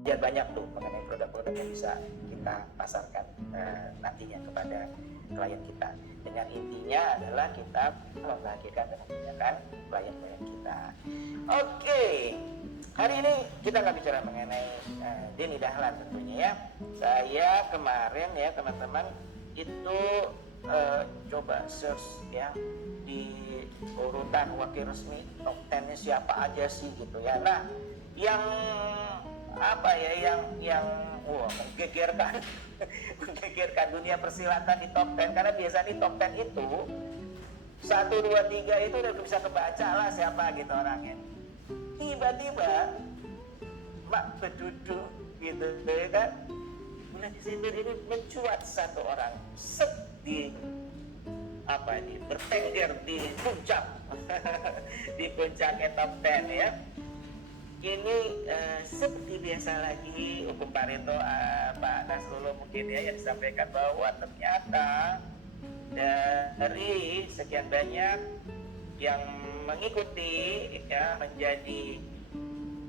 belajar banyak tuh mengenai produk-produk yang bisa kita pasarkan nantinya kepada klien kita. Dengan intinya adalah kita membahagiakan dan memuliakan klien-klien kita. Oke, hari ini kita nggak bicara mengenai Denny Dahlan tentunya ya. Saya kemarin ya teman-teman itu coba search ya di urutan wakil resmi top 10-nya siapa aja sih gitu ya. Nah, yang apa ya yang menggegerkan menggegerkan dunia persilatan di top 10, karena biasanya di top 10 itu 1, 2, 3 itu udah bisa kebaca lah siapa gitu orangnya. Tiba-tiba Mak Beduduk gitu ya kan, bulan Desember ini mencuat satu orang di apa ini bertengger di puncak di puncaknya top 10 ya. Ini seperti biasa lagi hukum Pareto, Pak Nasrullah mungkin ya yang disampaikan bahwa ternyata dari sekian banyak yang mengikuti ya menjadi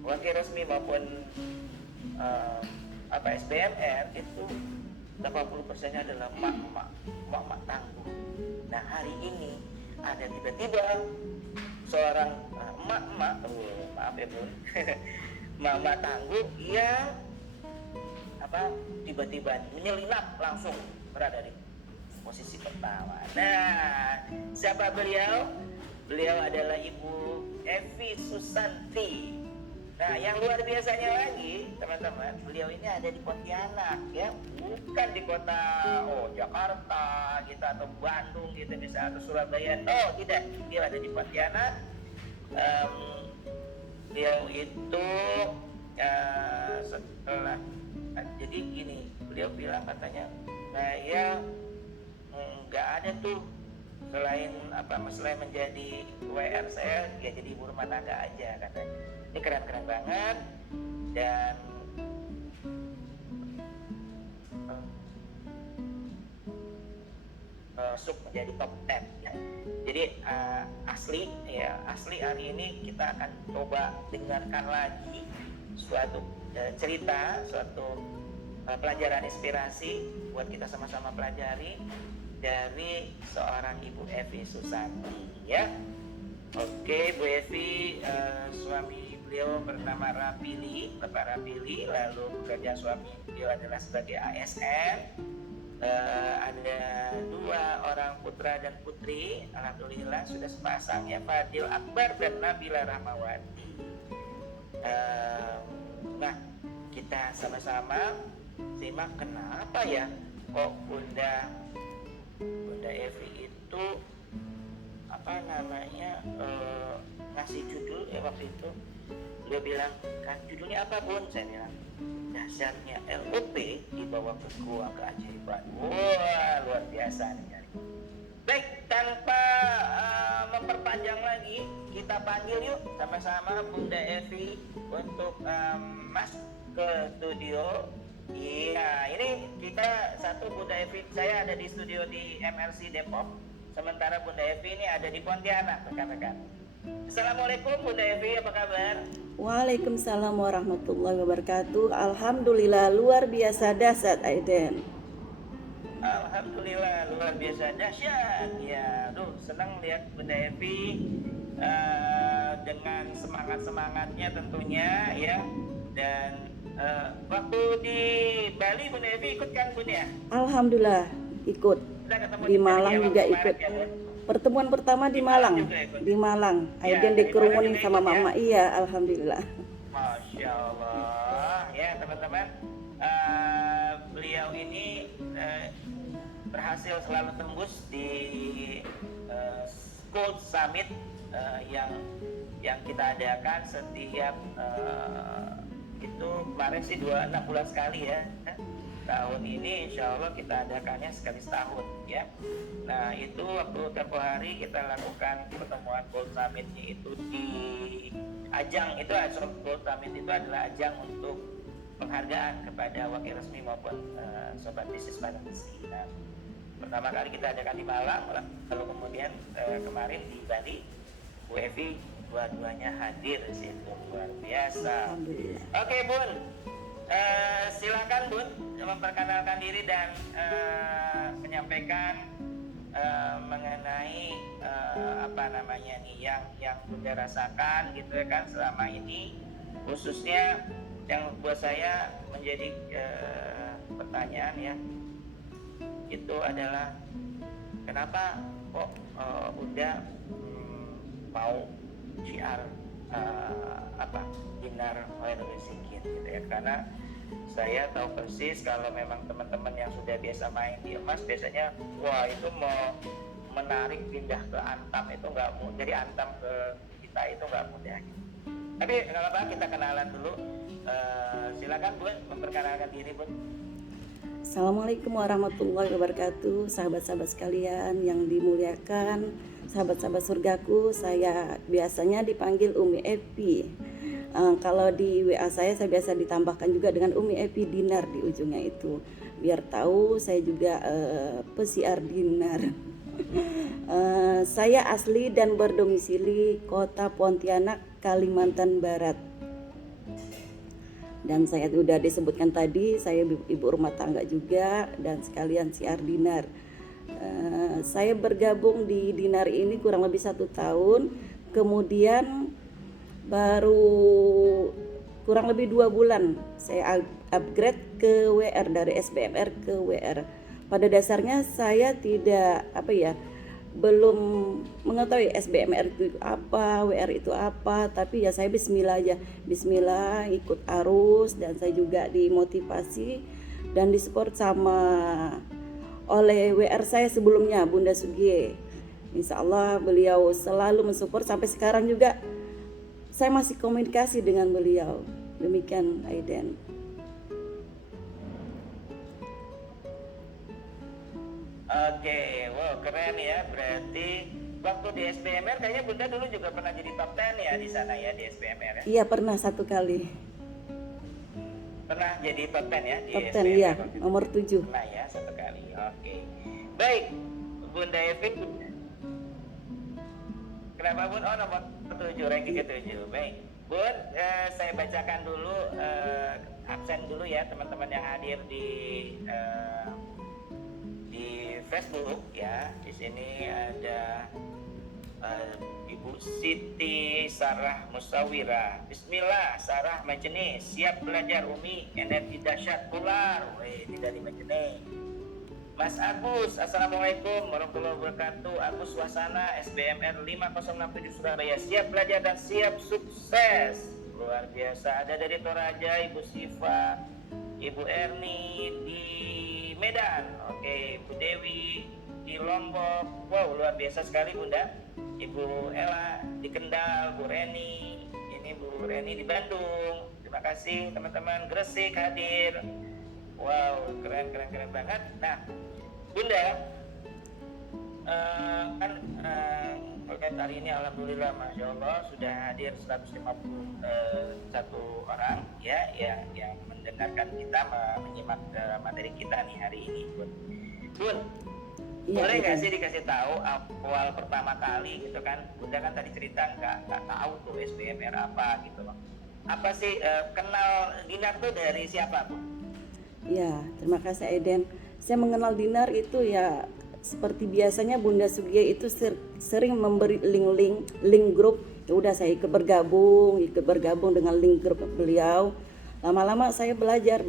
wakil resmi maupun SBMN itu 80%-nya adalah mak tangguh. Nah, hari ini ada tiba-tiba seorang emak-emak, maaf ya Bun, emak-emak tangguh yang tiba-tiba menyelinap langsung berada di posisi pertama. Nah, siapa beliau? Beliau adalah Ibu Evi Susanti. Nah, yang luar biasanya lagi, teman-teman, beliau ini ada di Pontianak, ya, bukan di kota Jakarta, gitu, atau Bandung, gitu, misalnya, atau Surabaya. Oh, tidak, dia ada di Pontianak. Beliau itu setelah, jadi gini, beliau bilang katanya, saya nggak ada tuh selain menjadi WR saya ya jadi ibu rumah tangga aja katanya. Ini keren-keren banget dan masuk menjadi top 10 ya. Jadi asli hari ini kita akan coba dengarkan lagi suatu cerita, suatu pelajaran inspirasi buat kita sama-sama pelajari dari seorang Ibu Evi Susanti ya. Oke, Bu Evi, suami beliau bernama Rapili, Bapak Rapili, lalu pekerjaan suami beliau adalah sebagai ASN. Ada 2 orang putra dan putri, alhamdulillah sudah sepasang ya, Fadil Akbar dan Nabila Rahmawati. Nah, kita sama-sama simak kenapa ya kok Bunda Evi itu ngasih judul waktu itu. Beliau bilang, kan judulnya apa Bun? Saya bilang, dasarnya LOP dibawa ke gua keajaiban. Wah, luar biasa nih. Baik, tanpa memperpanjang lagi, kita panggil yuk sama-sama Bunda Evi untuk masuk ke studio. Iya, ini kita satu Bunda Evi, saya ada di studio di MLC Depok, sementara Bunda Evi ini ada di Pontianak, rekan-rekan. Assalamualaikum Bunda Evi, apa kabar? Waalaikumsalam warahmatullahi wabarakatuh. Alhamdulillah luar biasa dahsyat Aiden. Alhamdulillah luar biasa dahsyat. Ya, senang lihat Bunda Evi dengan semangatnya tentunya ya. Dan waktu di Bali Bunda Evi ikut kan Bun ya? Alhamdulillah ikut. Di Malang juga ikut. Ya, pertemuan pertama di Malang. Di Malang. Aiden dikerumunin sama mama. Iya, alhamdulillah. Masya Allah. Ya teman-teman, beliau ini berhasil selalu tembus di Gold Summit yang kita adakan setiap itu kemarin sih 6 bulan sekali ya. Tahun ini insya Allah kita adakannya sekali setahun ya. Nah itu waktu tempoh hari kita lakukan pertemuan Gold Summit-nya itu di ajang itu, Gold Summit itu adalah ajang untuk penghargaan kepada wakil resmi maupun sobat bisnis pada meski. Nah, pertama kali kita adakan di Malang, lalu kemudian kemarin di Bali. Bu Evi dua-duanya hadir di situ, luar biasa. Alhamdulillah. Oke Bun, Silakan Bun memperkenalkan diri dan menyampaikan mengenai apa namanya nih yang Bunda rasakan gitu ya kan selama ini, khususnya yang buat saya menjadi pertanyaan ya, itu adalah kenapa kok Bunda mau syiar apa dinar khairul zikir gitu ya, karena saya tahu persis kalau memang teman-teman yang sudah biasa main di emas biasanya wah itu mau menarik pindah ke antam itu nggak mudah, jadi antam ke kita itu nggak mudah gitu. Tapi nggak apa-apa, kita kenalan dulu. Silakan Bun memperkenalkan diri Bun. Assalamualaikum warahmatullahi wabarakatuh, sahabat-sahabat sekalian yang dimuliakan, sahabat-sahabat surgaku. Saya biasanya dipanggil Umi Epi. Kalau di WA saya biasa ditambahkan juga dengan Umi Epi Dinar di ujungnya itu, biar tahu saya juga pesiar dinar. Saya asli dan berdomisili Kota Pontianak, Kalimantan Barat. Dan saya sudah disebutkan tadi, saya ibu rumah tangga juga dan sekalian siar dinar. Saya bergabung di dinar ini kurang lebih 1 tahun, kemudian baru kurang lebih 2 bulan saya upgrade ke WR, dari SBMR ke WR. Pada dasarnya saya tidak belum mengetahui SBMR itu apa, WR itu apa, tapi ya saya bismillah aja, bismillah ikut arus, dan saya juga dimotivasi dan disupport oleh WR saya sebelumnya, Bunda Sugie. Insya Allah beliau selalu mensupport sampai sekarang juga. Saya masih komunikasi dengan beliau. Demikian Aiden. Oke, wow keren ya. Berarti waktu di SBMR kayaknya Bunda dulu juga pernah jadi top 10 ya di sana ya, di SBMR ya? Iya, pernah 1 kali. Pernah jadi top 10 ya di Top 10 SBMR? ya, nomor 7. Pernah ya 1 kali. Oke. Baik, Bunda Evi. Kenapa Bun? Oh, nomor 7, ranking ke-7. Baik. Bun, saya bacakan dulu absen dulu ya teman-teman yang hadir di Facebook ya. Di sini ada Ibu Siti Sarah Musawira. Bismillah, Sarah Majene, siap belajar Umi, energi dahsyat tular. Tidak di Majene. Mas Agus, Assalamualaikum warahmatullahi wabarakatuh. Agus Wasana, SBMR 5067 Surabaya, siap belajar dan siap sukses. Luar biasa. Ada dari Toraja, Ibu Siva, Ibu Erni di Medan, oke, Bu Dewi di Lombok. Wow, luar biasa sekali Bunda. Ibu Ella di Kendal, Bu Reni, ini Bu Reni di Bandung. Terima kasih teman-teman. Gresik hadir. Wow, keren banget. Nah, Bunda, kan hari ini alhamdulillah Masya Allah sudah hadir 151 orang ya yang mendengarkan kita, menyimak materi kita nih hari ini. Bun, Ya, boleh nggak sih dikasih tahu awal pertama kali gitu kan? Bunda kan tadi cerita nggak tahu tuh SBMR apa gitu loh. Apa sih kenal dinar tuh dari siapa Bu? Ya, terima kasih Aiden. Saya mengenal dinar itu ya seperti biasanya Bunda Sugie itu sering memberi link grup. Ya udah saya ikut bergabung dengan link grup beliau. Lama-lama saya belajar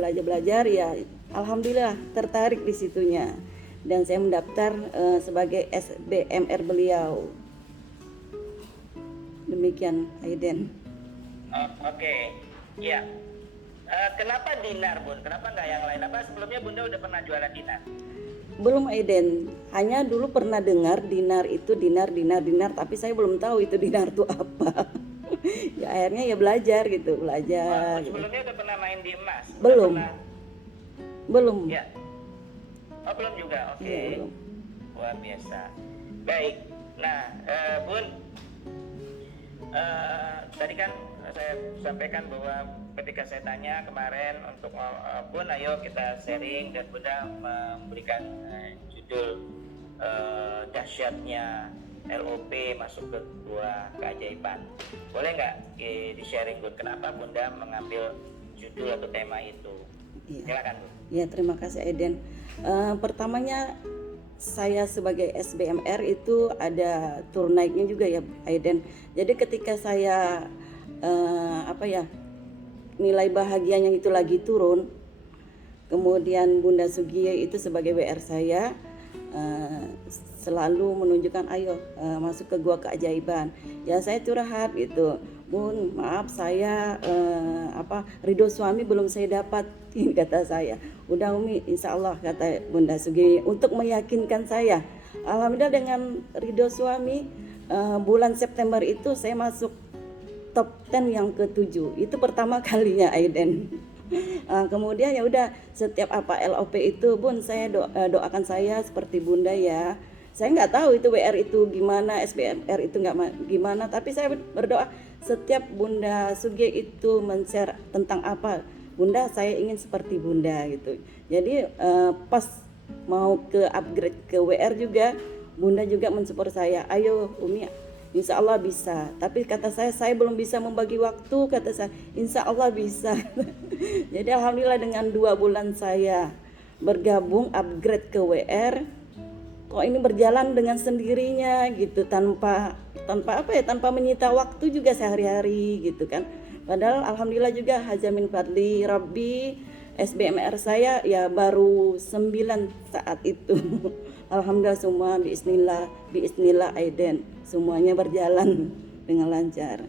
ya, alhamdulillah tertarik di situnya. Dan saya mendaftar sebagai SBMR beliau. Demikian Aiden. Oke. Ya. Kenapa dinar Bun? Kenapa nggak yang lain? Apa sebelumnya Bunda udah pernah jualan dinar? Belum Aiden, hanya dulu pernah dengar dinar itu dinar, tapi saya belum tahu itu dinar itu apa. Ya akhirnya ya belajar. Sebelumnya udah pernah main di emas? Belum. Ya. Oh belum juga, oke. Ya, belum. Luar biasa. Baik. Nah, Bun, tadi kan saya sampaikan bahwa ketika saya tanya kemarin untuk Bun, ayo kita sharing, dan Bunda memberikan judul dahsyatnya LOP masuk ke sebuah keajaiban. Boleh nggak di sharing Bun, kenapa Bunda mengambil judul atau tema itu. Iya. Silakan Bu. Ya, terima kasih Aiden. Pertamanya saya sebagai SBMR itu ada turun naiknya juga ya Aiden. Jadi ketika saya nilai bahagianya itu lagi turun, kemudian Bunda Sugiye itu sebagai WR saya selalu menunjukkan ayo masuk ke gua keajaiban. Ya saya curhat gitu, Bun maaf saya ridho suami belum saya dapat kata saya. Udah Umi insya Allah kata Bunda Sugiye untuk meyakinkan saya. Alhamdulillah dengan ridho suami bulan September itu saya masuk top 10 yang ke-7. Itu pertama kalinya Aiden. Kemudian ya udah setiap apa LOP itu Bun saya doakan saya seperti Bunda ya. Saya nggak tahu itu WR itu gimana, SBMR itu nggak gimana, tapi saya berdoa setiap Bunda Sugiye itu men-share tentang apa, Bunda saya ingin seperti Bunda gitu. Jadi pas mau ke upgrade ke WR juga Bunda juga mensupport saya, ayo Umi insya Allah bisa. Tapi kata saya belum bisa membagi waktu, kata saya insya Allah bisa. Jadi alhamdulillah dengan 2 bulan saya bergabung upgrade ke WR, kok ini berjalan dengan sendirinya gitu, tanpa menyita waktu juga sehari-hari gitu kan. Padahal alhamdulillah juga hajamin fadli Rabbi SBMR saya ya baru 9 saat itu. Alhamdulillah semua biiznillah Aiden semuanya berjalan dengan lancar.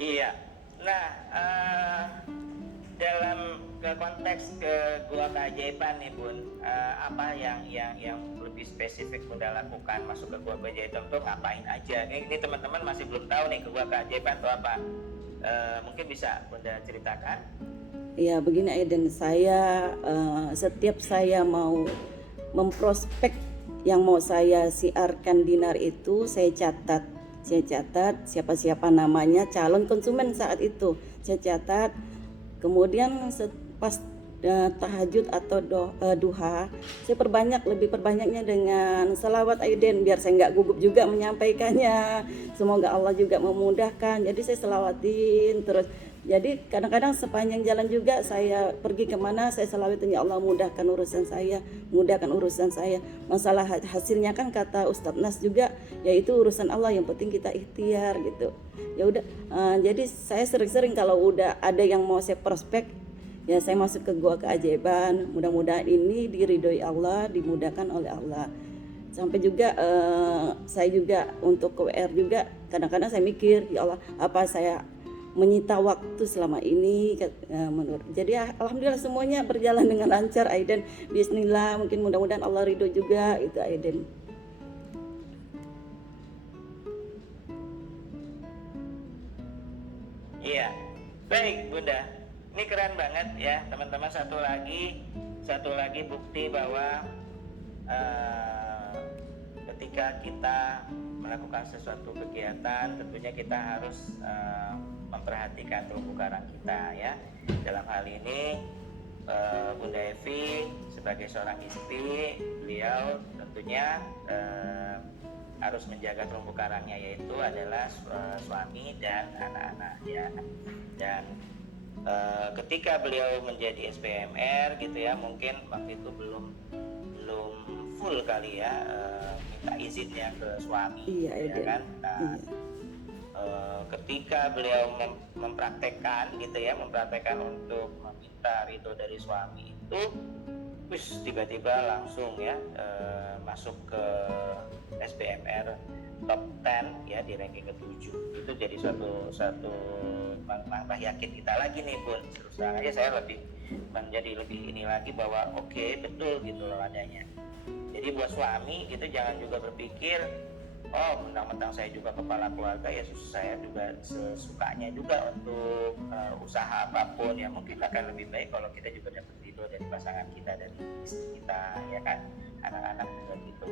Iya. Nah, dalam konteks ke gua keajaiban nih Bun, apa yang lebih spesifik Bunda lakukan masuk ke gua keajaiban tuh ngapain aja? Ini teman-teman masih belum tahu nih ke gua keajaiban itu apa. Mungkin bisa Bunda ceritakan? Ya begini Aiden, saya setiap saya mau memprospek yang mau saya siarkan dinar itu saya catat siapa-siapa namanya calon konsumen saat itu saya catat. Kemudian pas tahajud atau duha saya lebih perbanyaknya dengan selawat Aiden biar saya nggak gugup juga menyampaikannya, semoga Allah juga memudahkan. Jadi saya selawatin terus. Jadi kadang-kadang sepanjang jalan juga saya pergi kemana saya selawatin, ya Allah mudahkan urusan saya. Masalah hasilnya kan kata Ustadz Nas juga yaitu urusan Allah, yang penting kita ikhtiar gitu. Ya udah jadi saya sering-sering kalau udah ada yang mau saya prospek ya saya masuk ke gua keajaiban, mudah-mudahan ini diridhoi Allah, dimudahkan oleh Allah. Sampai juga saya juga untuk ke WR juga kadang-kadang saya mikir, ya Allah apa saya menyita waktu selama ini menurut. Jadi alhamdulillah semuanya berjalan dengan lancar Aiden. Bismillah, mungkin mudah-mudahan Allah ridho juga itu Aiden. Iya. Baik Bunda. Ini keren banget ya teman-teman. Satu lagi bukti bahwa ketika kita melakukan sesuatu kegiatan tentunya kita harus memperhatikan terumbu karang kita ya. Dalam hal ini Bunda Evi sebagai seorang istri, beliau tentunya harus menjaga terumbu karangnya, yaitu adalah suami dan anak-anak ya. Dan ketika beliau menjadi SBMR gitu ya, mungkin waktu itu belum full kali ya minta izinnya ke suami, iya, ya kan. Nah, iya. Ketika beliau mempraktekkan untuk meminta ridho dari suami itu, tiba-tiba langsung ya masuk ke SBMR top 10 ya di ranking ke-7. Itu jadi suatu langkah yakin kita lagi nih Bun. Terus terang aja saya menjadi lebih ini lagi bahwa oke, betul gitu loh adanya. Jadi buat suami gitu jangan juga berpikir mentang-mentang saya juga kepala keluarga ya saya juga sesukanya juga untuk usaha apapun ya. Mungkin akan lebih baik kalau kita juga dapat ridho dari pasangan kita, dari istri kita ya kan, anak-anak juga gitu.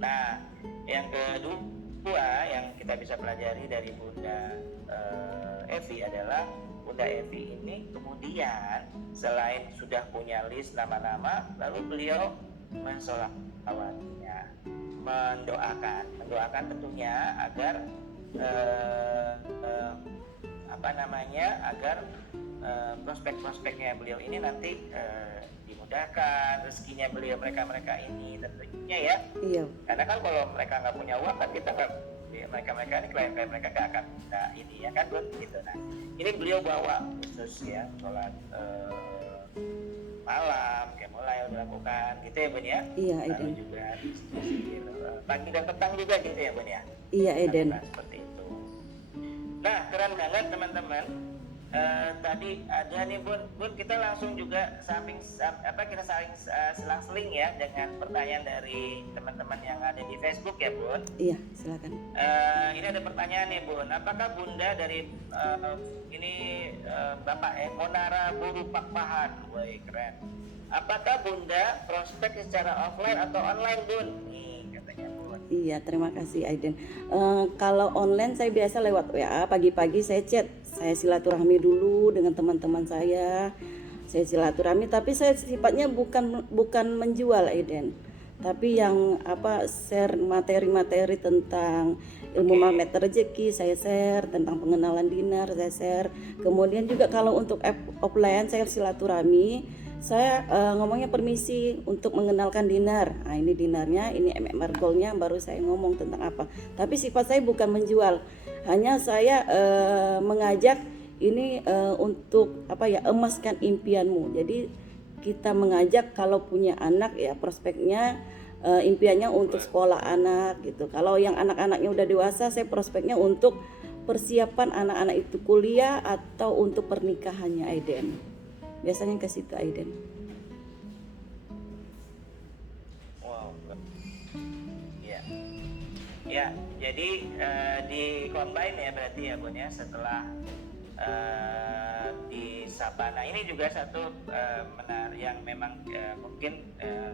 Nah yang kedua yang kita bisa pelajari dari Bunda Evi adalah Bunda Evi ini kemudian selain sudah punya list nama-nama, lalu beliau mensolawatnya. mendoakan tentunya agar eh, eh, agar prospek-prospeknya beliau ini nanti dimudahkan, rezekinya beliau mereka ini tentunya ya. Iya. Karena kan kalau mereka nggak punya uang kan kita nggak, mereka ini klien-klien mereka nggak akan minta ini ya kan Bun gitu. Nah ini beliau bawa khusus ya sholat malam kayak mulai dilakukan gitu ya Bun ya. Iya, Lalu Eden. juga pagi dan petang juga gitu ya Bun ya. Iya, Eden. Lakukan seperti itu. Nah keren banget teman-teman. Tadi ada nih Bun kita langsung juga kita saling selang-seling ya dengan pertanyaan dari teman-teman yang ada di Facebook ya Bun. Iya, silakan. Ini ada pertanyaan nih Bun, apakah Bunda dari Bapak Monara Buru Pakpahan, wah keren. Apakah Bunda prospek secara offline atau online Bun? Nih katanya Bun. Iya, terima kasih Aiden. Kalau online saya biasa lewat WA, pagi-pagi saya chat, saya silaturahmi dulu dengan teman-teman saya silaturahmi, tapi saya sifatnya bukan menjual Aiden, tapi yang share materi-materi tentang ilmu magnet rezeki saya share, tentang pengenalan dinar saya share. Kemudian juga kalau untuk offline saya silaturahmi, saya ngomongnya permisi untuk mengenalkan dinar. Nah ini dinarnya, ini MMR Gold-nya, baru saya ngomong tentang apa. Tapi sifat saya bukan menjual, hanya saya mengajak ini untuk emaskan impianmu. Jadi kita mengajak kalau punya anak ya prospeknya impiannya untuk sekolah anak gitu. Kalau yang anak-anaknya udah dewasa, saya prospeknya untuk persiapan anak-anak itu kuliah atau untuk pernikahannya Aiden. Biasanya ke situ Aiden. Wow. Ya. Ya, jadi di combine ya berarti ya Bun ya setelah di Sabana ini juga satu menarik yang memang mungkin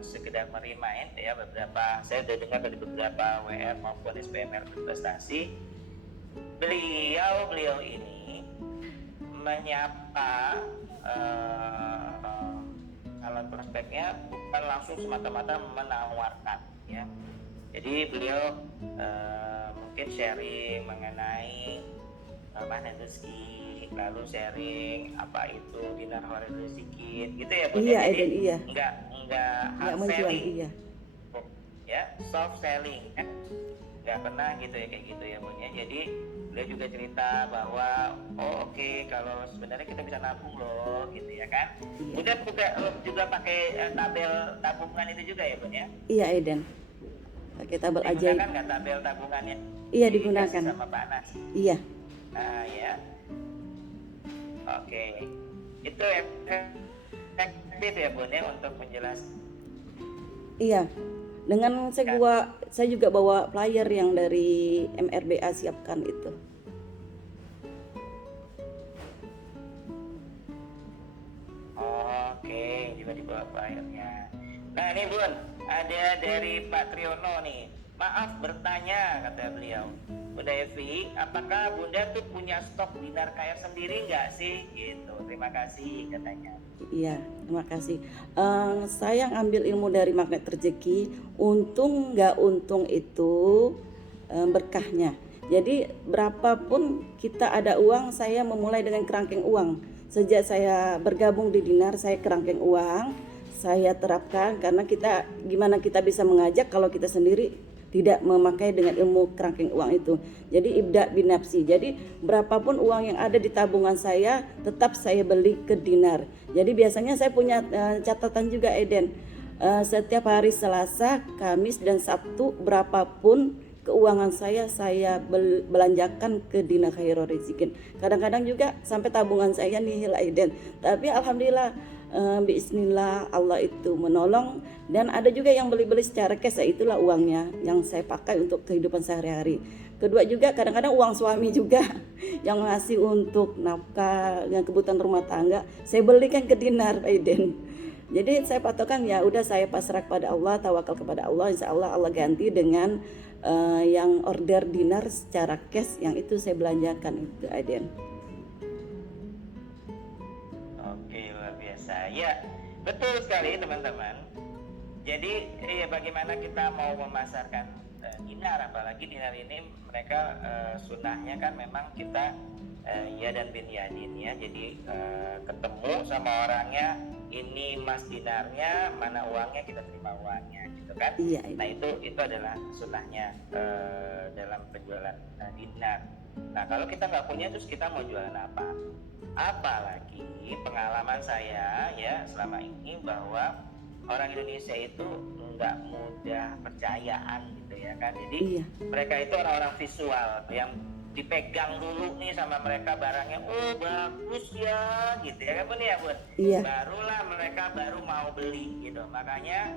sekedar merimain ya beberapa, saya sudah dengar dari beberapa WR maupun SPMR investasi, beliau ini menyapa calon prospeknya bukan langsung semata-mata menawarkan ya. Jadi beliau mungkin sharing mengenai magnet rezeki, lalu sharing apa itu dinar horizon sedikit gitu ya Bun. Iya, Jadi Aiden, iya. Enggak hard menjual, selling. iya. Ya, soft selling kan. Nggak pernah gitu ya kayak gitu ya Bun ya. Jadi beliau juga cerita bahwa oke, kalau sebenarnya kita bisa nabung loh gitu ya kan. Iya. Udah juga pakai tabel tabungan itu juga ya Bun ya. Iya Aiden. Pakai tabel ajaib. Digunakan nggak tabel tabungannya? Iya, digunakan. Sama Pak Anas. Iya. Nah ya. Oke. Itu efektif ya Bun ya untuk menjelaskan. Iya. Dengan saya juga bawa flyer yang dari MRBA siapkan itu. Oke, juga dibawa flyernya. Nah ini Bun, ada dari Pak Triyono nih. Maaf bertanya, kata beliau. Bunda Evi, apakah Bunda tuh punya stok dinar KR sendiri nggak sih? Gitu. Terima kasih katanya. Iya, terima kasih. Saya ngambil ilmu dari magnet rezeki. Untung nggak untung itu berkahnya. Jadi berapapun kita ada uang, saya memulai dengan kerangkeng uang. Sejak saya bergabung di dinar, saya kerangkeng uang, saya terapkan karena gimana kita bisa mengajak kalau kita sendiri tidak memakai dengan ilmu kerangkeng uang itu. Jadi ibda binafsi. Jadi berapapun uang yang ada di tabungan saya tetap saya beli ke dinar. Jadi biasanya saya punya catatan juga Eden. Setiap hari Selasa, Kamis dan Sabtu berapapun keuangan saya belanjakan ke dinar khairul rezikin. Kadang-kadang juga sampai tabungan saya nihil Eden. Tapi alhamdulillah bismillah Allah itu menolong, dan ada juga yang beli-beli secara cash, ya itulah uangnya yang saya pakai untuk kehidupan sehari-hari. Kedua juga kadang-kadang uang suami juga yang ngasih untuk nafkah dan kebutuhan rumah tangga saya belikan ke dinar Aiden. Jadi saya patokan ya udah, saya pasrah kepada Allah, tawakal kepada Allah, insya Allah Allah ganti dengan yang order dinar secara cash yang itu saya belanjakan itu Aiden. Ya, betul sekali teman-teman. Jadi bagaimana kita mau memasarkan dinar, apalagi dinar ini mereka sunnahnya kan memang kita ya dan bin yadin ya, jadi ketemu sama orangnya, ini mas dinarnya, mana uangnya, kita terima uangnya gitu kan. Iya, Nah itu adalah sunnahnya dalam penjualan dinar. Nah kalau kita nggak punya, terus kita mau jualan apa? Apalagi pengalaman saya ya selama ini bahwa orang Indonesia itu nggak mudah percayaan gitu ya kan. Jadi iya, mereka itu orang-orang visual yang dipegang dulu nih sama mereka barangnya, oh bagus ya gitu ya kan Bun ya Bun. iya, Barulah mereka baru mau beli gitu. Makanya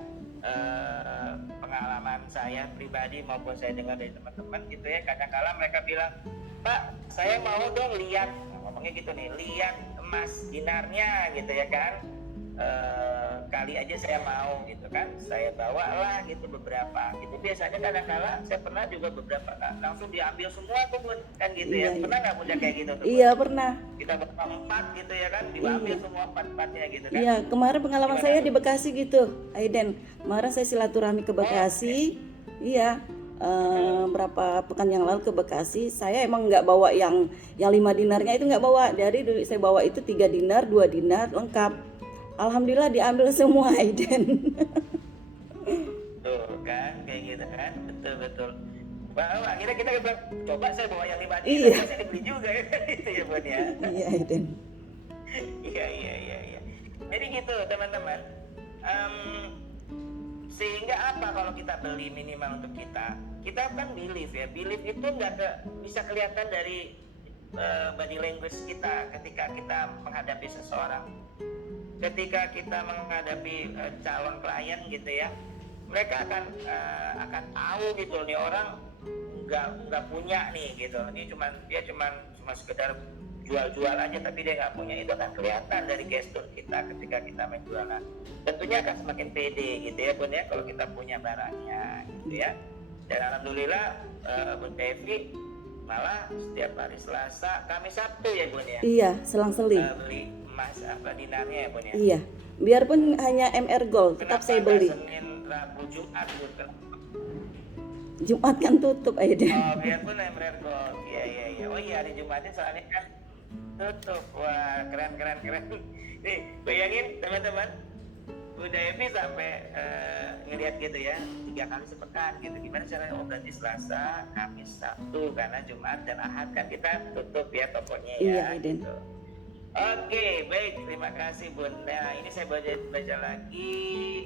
pengalaman saya pribadi maupun saya dengar dari teman-teman gitu ya, kadang-kala mereka bilang, Pak saya mau dong lihat, ngomongnya gitu nih, lihat emas dinarnya gitu ya kan. Kali aja saya mau gitu kan, saya bawalah gitu beberapa gitu. Biasanya kadang-kala saya pernah juga beberapa langsung diambil semua tuh Bun kan gitu Iya, ya. iya. Pernah nggak Bunda kayak gitu tuh Bun? iya pernah. Kita bawa 4 gitu ya kan, diambil Iya. semua 4-4-nya gitu kan. Iya, kemarin pengalaman Gimana, saya Bu? di Bekasi gitu, Aiden. Kemarin saya silaturahmi ke Bekasi. Iya, berapa pekan yang lalu ke Bekasi. Saya emang nggak bawa yang 5 dinarnya itu nggak bawa. Dari dulu saya bawa itu 3 dinar, 2 dinar lengkap. Alhamdulillah diambil semua, Aiden. Tuh kan kayak gitu kan, betul. Baru akhirnya kita bilang, coba saya bawa yang 5 dinar, Iya. saya dibeli juga kan gitu ya Bun ya. Iya, Aiden. Iya. Jadi gitu teman-teman. Sehingga apa kalau kita beli minimal untuk kita kan believe ya. Believe itu bisa kelihatan dari body language kita ketika kita menghadapi seseorang. Ketika kita menghadapi calon klien gitu ya, mereka akan tahu gitu nih orang nggak punya nih gitu. Dia cuma sekedar jual-jual aja tapi dia nggak punya. Itu akan kelihatan dari gestur kita ketika kita menjualan. Tentunya akan semakin pede gitu ya Bun ya, kalau kita punya barangnya gitu ya. Dan alhamdulillah Bun Devi malah setiap hari Selasa, Kamis, Sabtu ya Bun ya, Iya, selang-seling. beli emas dinarnya ya Bun ya. Iya. Biarpun hanya MR Gold, tetap Kenapa saya nggak beli. Senin, Rabu, Jumat Bun? Jumat kan tutup, Aiden. Oh biarpun MR Gold, iya. Oh iya, hari Jumatnya soalnya kan tutup. Wah keren. Nih bayangin teman-teman, Bunda Evi sampai ngeliat gitu ya 3 kali sepekan gitu. Gimana caranya? Oh berarti Selasa, Kamis, Sabtu, karena Jumat dan Ahad kan kita tutup ya tokonya ya. Iya, Aiden. Gitu. Oke, baik, terima kasih Bun. Nah ini saya baca lagi.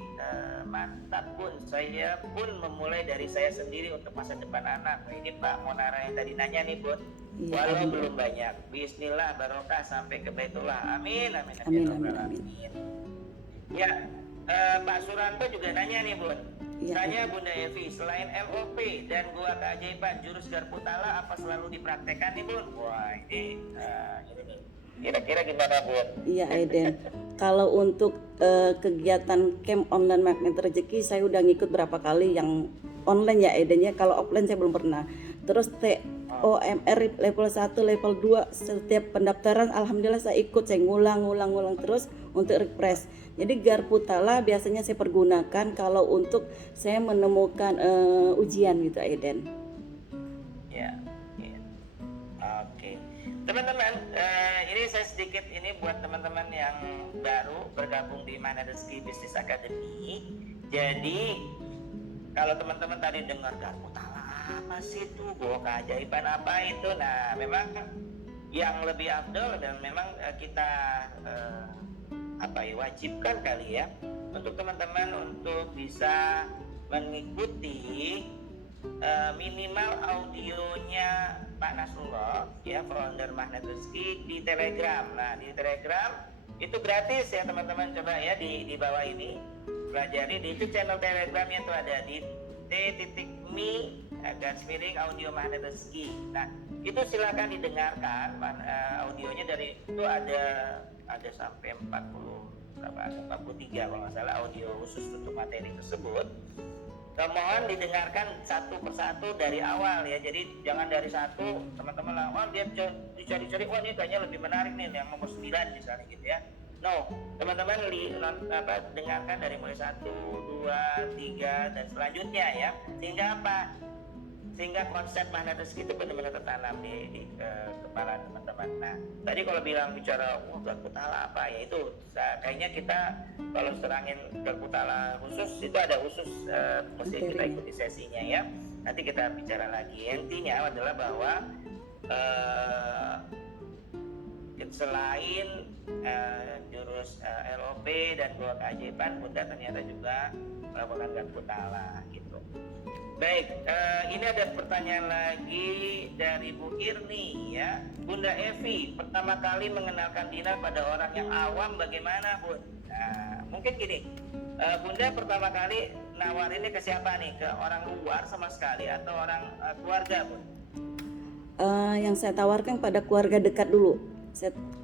Mantap Bun, saya pun memulai dari saya sendiri untuk masa depan anak. Nah, ini Pak Monara yang tadi nanya nih Bun. Iya, Walau amin. belum banyak, bismillah barokah sampai ke Baitullah. Amin. Amin. Ya, Pak Suranto juga nanya nih Bun. Iya, Tanya Bunda Evi, selain MOP dan Gua Keajaiban, jurus Garputala apa selalu dipraktekkan nih Bun? Wah ini nih. Kira-kira gimana Bun? Iya, Aiden. Kalau untuk kegiatan camp online Magnet Rezeki, saya udah ngikut berapa kali yang online ya, Aiden ya. Kalau offline saya belum pernah. Terus TOMR level 1, level 2, setiap pendaftaran alhamdulillah saya ikut, saya ngulang terus untuk refresh. Jadi Garputala biasanya saya pergunakan kalau untuk saya menemukan ujian gitu, Aiden. Ya. Oke. Teman-teman, ini saya sedikit ini buat teman-teman yang baru bergabung di Magnet Rezeki Business Academy. Jadi kalau teman-teman tadi dengar Garputala apa sih itu, Gua Keajaiban apa itu, nah memang yang lebih afdol dan memang kita wajibkan kali ya untuk teman-teman untuk bisa mengikuti minimal audionya Pak Nasrullah ya, founder Magnet Rezeki, di Telegram. Nah di Telegram itu gratis ya teman-teman, coba ya di bawah ini pelajari. Di itu channel Telegramnya itu ada di t.me /audio Magnet Rezeki. Nah itu silakan didengarkan audionya, dari itu ada sampai 43 kalau nggak salah audio khusus untuk materi tersebut. Mohon didengarkan satu persatu dari awal ya. Jadi jangan dari satu teman-teman awal dia dicari-cari, wah ini kayaknya lebih menarik nih yang nomor 9 misalnya gitu ya. No, teman-teman dengarkan dari mulai 1, 2, 3 dan selanjutnya ya. Sehingga apa? sehingga konsep makna rezeki itu benar-benar tertanam di kepala teman-teman. Nah, tadi kalau bicara Galkutala apa ya, itu kayaknya kita kalau serangin Galkutala khusus itu ada khusus mesti kita ikuti sesinya ya. Nanti kita bicara lagi. Intinya adalah bahwa selain jurus LOP dan dua keajaiban, Bunda ternyata juga melakukan Galkutala gitu. Baik, ini ada pertanyaan lagi dari Bu Irni ya. Bunda Evi, pertama kali mengenalkan dinar pada orang yang awam bagaimana, Bun? Nah, mungkin gini, Bunda pertama kali nawarinnya ke siapa nih? Ke orang luar sama sekali atau orang keluarga, Bun? Yang saya tawarkan pada keluarga dekat dulu.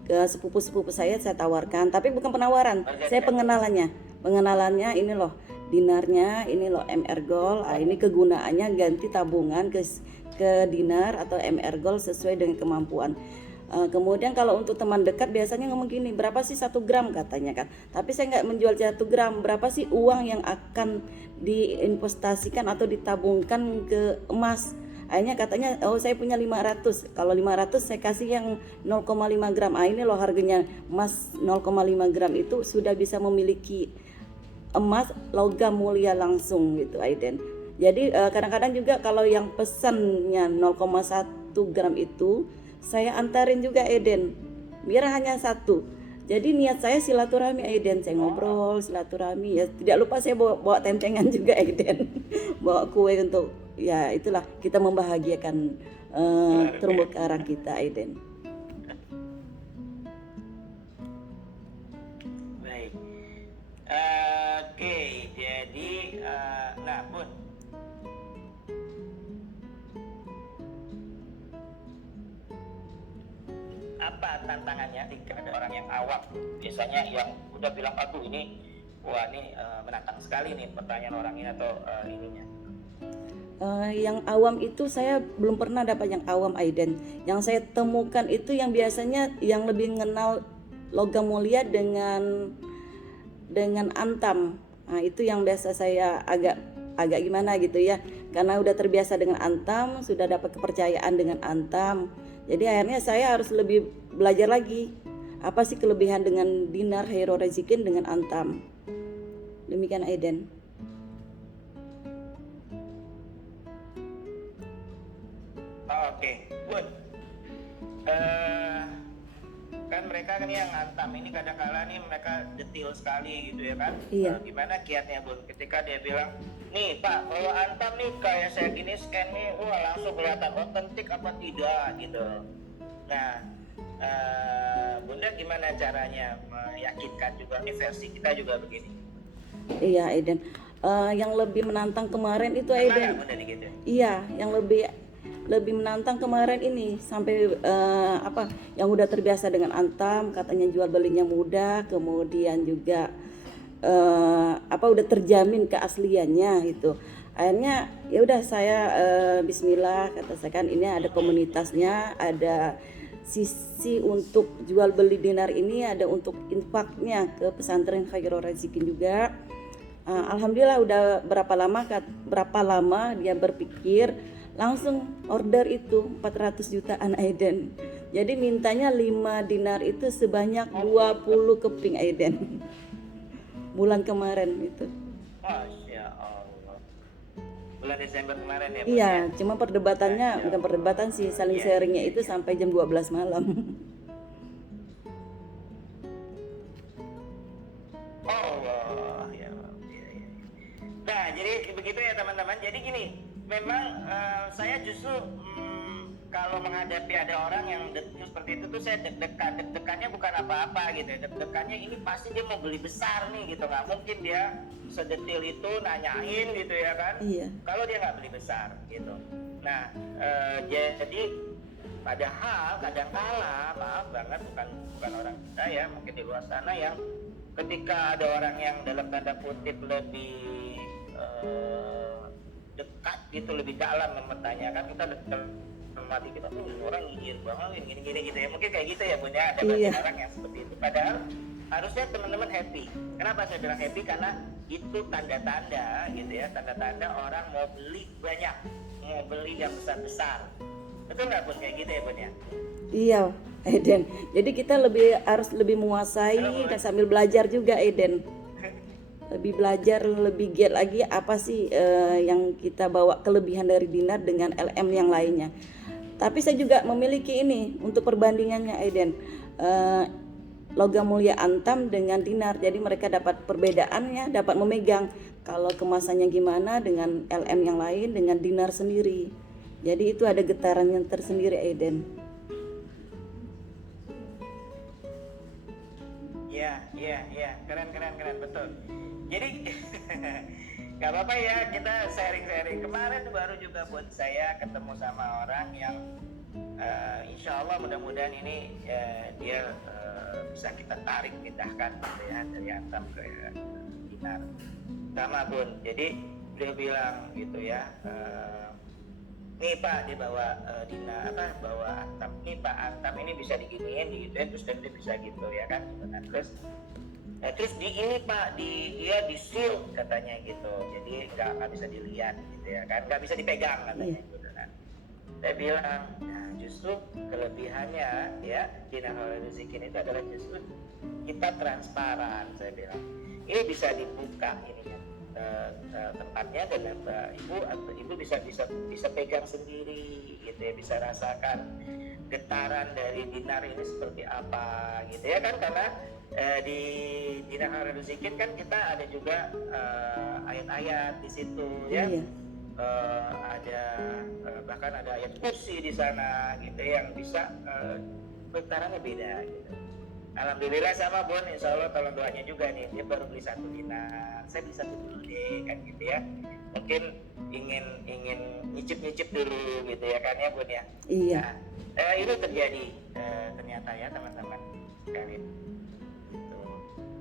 Ke sepupu-sepupu saya tawarkan, tapi bukan penawaran, saya pengenalannya ini loh dinarnya, ini loh MR Gold, ini kegunaannya ganti tabungan ke dinar atau MR Gold sesuai dengan kemampuan. Kemudian kalau untuk teman dekat biasanya ngomong gini, berapa sih 1 gram katanya kan, tapi saya nggak menjual 1 gram, berapa sih uang yang akan diinvestasikan atau ditabungkan ke emas. Akhirnya katanya, oh saya punya 500, kalau 500 saya kasih yang 0,5 gram. Ini loh harganya emas 0,5 gram itu sudah bisa memiliki emas logam mulia langsung gitu Aiden. Jadi kadang-kadang juga kalau yang pesannya 0,1 gram itu saya antarin juga Aiden, biar hanya 1. Jadi niat saya silaturahmi Aiden, saya ngobrol silaturahmi ya. Tidak lupa saya bawa tentengan juga Aiden, bawa kue untuk ya itulah kita membahagiakan terumbu karang kita Aiden. Baik. Oke, jadi nah Bun, apa tantangannya jika ada orang yang awam, biasanya yang udah bilang aduh ini menantang sekali nih pertanyaan orang ini atau ininya. Yang awam itu saya belum pernah dapat yang awam Aiden. Yang saya temukan itu yang biasanya yang lebih mengenal logam mulia dengan antam. Nah, itu yang biasa saya agak gimana gitu ya. Karena udah terbiasa dengan antam, sudah dapat kepercayaan dengan antam. Jadi akhirnya saya harus lebih belajar lagi. Apa sih kelebihan dengan dinar hero rezikin dengan antam. Demikian Aiden. Oke, Bun. Kan mereka kan yang antam ini kadang-kala nih mereka detail sekali gitu ya kan. Iya. Gimana kiatnya Bun ketika dia bilang, nih Pak kalau antam nih kayak saya gini scan nih, langsung kelihatan otentik apa tidak gitu. Nah, Bunda gimana caranya meyakinkan juga nih versi kita juga begini? Iya Aiden. Yang lebih menantang kemarin itu Aiden. Bunda gitu? Iya, yang lebih menantang kemarin ini sampai yang udah terbiasa dengan antam katanya jual belinya mudah, kemudian juga udah terjamin keasliannya gitu. Akhirnya ya udah saya bismillah kata saya kan ini ada komunitasnya, ada sisi untuk jual beli dinar ini, ada untuk infaknya ke pesantren Khairul Razikin juga. Alhamdulillah udah berapa lama dia berpikir langsung order itu 400 jutaan Aiden. Jadi mintanya 5 dinar itu sebanyak 20 keping Aiden. Bulan kemarin itu. Masya Allah. Bulan Desember kemarin ya? Iya, cuma perdebatannya bukan perdebatan sih, saling sharingnya itu sampai jam 12 malam. Allah ya. Nah, jadi begitu ya teman-teman. Jadi gini, memang saya justru kalau menghadapi ada orang yang detail seperti itu tuh saya deg-degannya bukan apa-apa gitu ya. Deg-degannya ini pasti dia mau beli besar nih gitu, nggak mungkin dia sedetail itu nanyain gitu ya kan. Iya. Kalau dia nggak beli besar gitu. Nah, jadi padahal kadang-kala maaf banget bukan orang kita ya, mungkin di luar sana yang ketika ada orang yang dalam tanda kutip lebih dekat gitu, lebih dalam mempertanyakan, kita mati kita tuh orang nyinyir banget gini gitu ya, mungkin kayak gitu ya punya ada banyak orang yang seperti itu. Padahal harusnya teman-teman happy. Kenapa saya bilang happy? Karena itu tanda-tanda gitu ya, tanda-tanda orang mau beli banyak. mau beli yang besar-besar. Betul nggak Bun, kayak gitu ya Bun ya? Iya, Eden. Jadi kita harus lebih menguasai dan sambil belajar juga, Eden. Lebih belajar, lebih giat lagi apa sih yang kita bawa kelebihan dari dinar dengan LM yang lainnya. Tapi saya juga memiliki ini untuk perbandingannya, Eden. Logam mulia antam dengan dinar. Jadi mereka dapat perbedaannya, dapat memegang kalau kemasannya gimana dengan LM yang lain dengan dinar sendiri. Jadi itu ada getaran yang tersendiri, Eden. Iya, keren, betul. Jadi nggak apa-apa ya, kita sharing. Kemarin baru juga buat saya ketemu sama orang yang insya Allah mudah-mudahan ini dia bisa kita tarik pindahkan gitu ya dari antam ke dinar sama Bun. Jadi dia bilang gitu ya, nih Pak, dia bawa bawa antam, nih Pak, antam ini bisa diginiin digituin terus dan dia bisa gitu ya kan. Nah, terus di ini Pak, dia di seal katanya gitu, jadi nggak bisa dilihat gitu ya kan, nggak bisa dipegang katanya gitu kan. Saya bilang, nah justru kelebihannya ya dinar rezikin itu adalah justru kita transparan. Saya bilang ini bisa dibuka ini ya tempatnya, dan ibu bisa pegang sendiri gitu ya, bisa rasakan getaran dari dinar ini seperti apa gitu ya kan, karena di dinar rezikin kan kita ada juga ayat-ayat di situ ya. Iya. Ada bahkan ada ayat kursi di sana gitu yang bisa getarannya beda gitu. Alhamdulillah sama Bun, insya Allah tolong doanya juga nih, dia baru beli 1 dinar, saya beli 1 dulu deh kan gitu ya, mungkin ingin nyicip dulu gitu ya kan ya Bun ya. Iya. Nah, ini terjadi ternyata ya teman-teman sekalian gitu.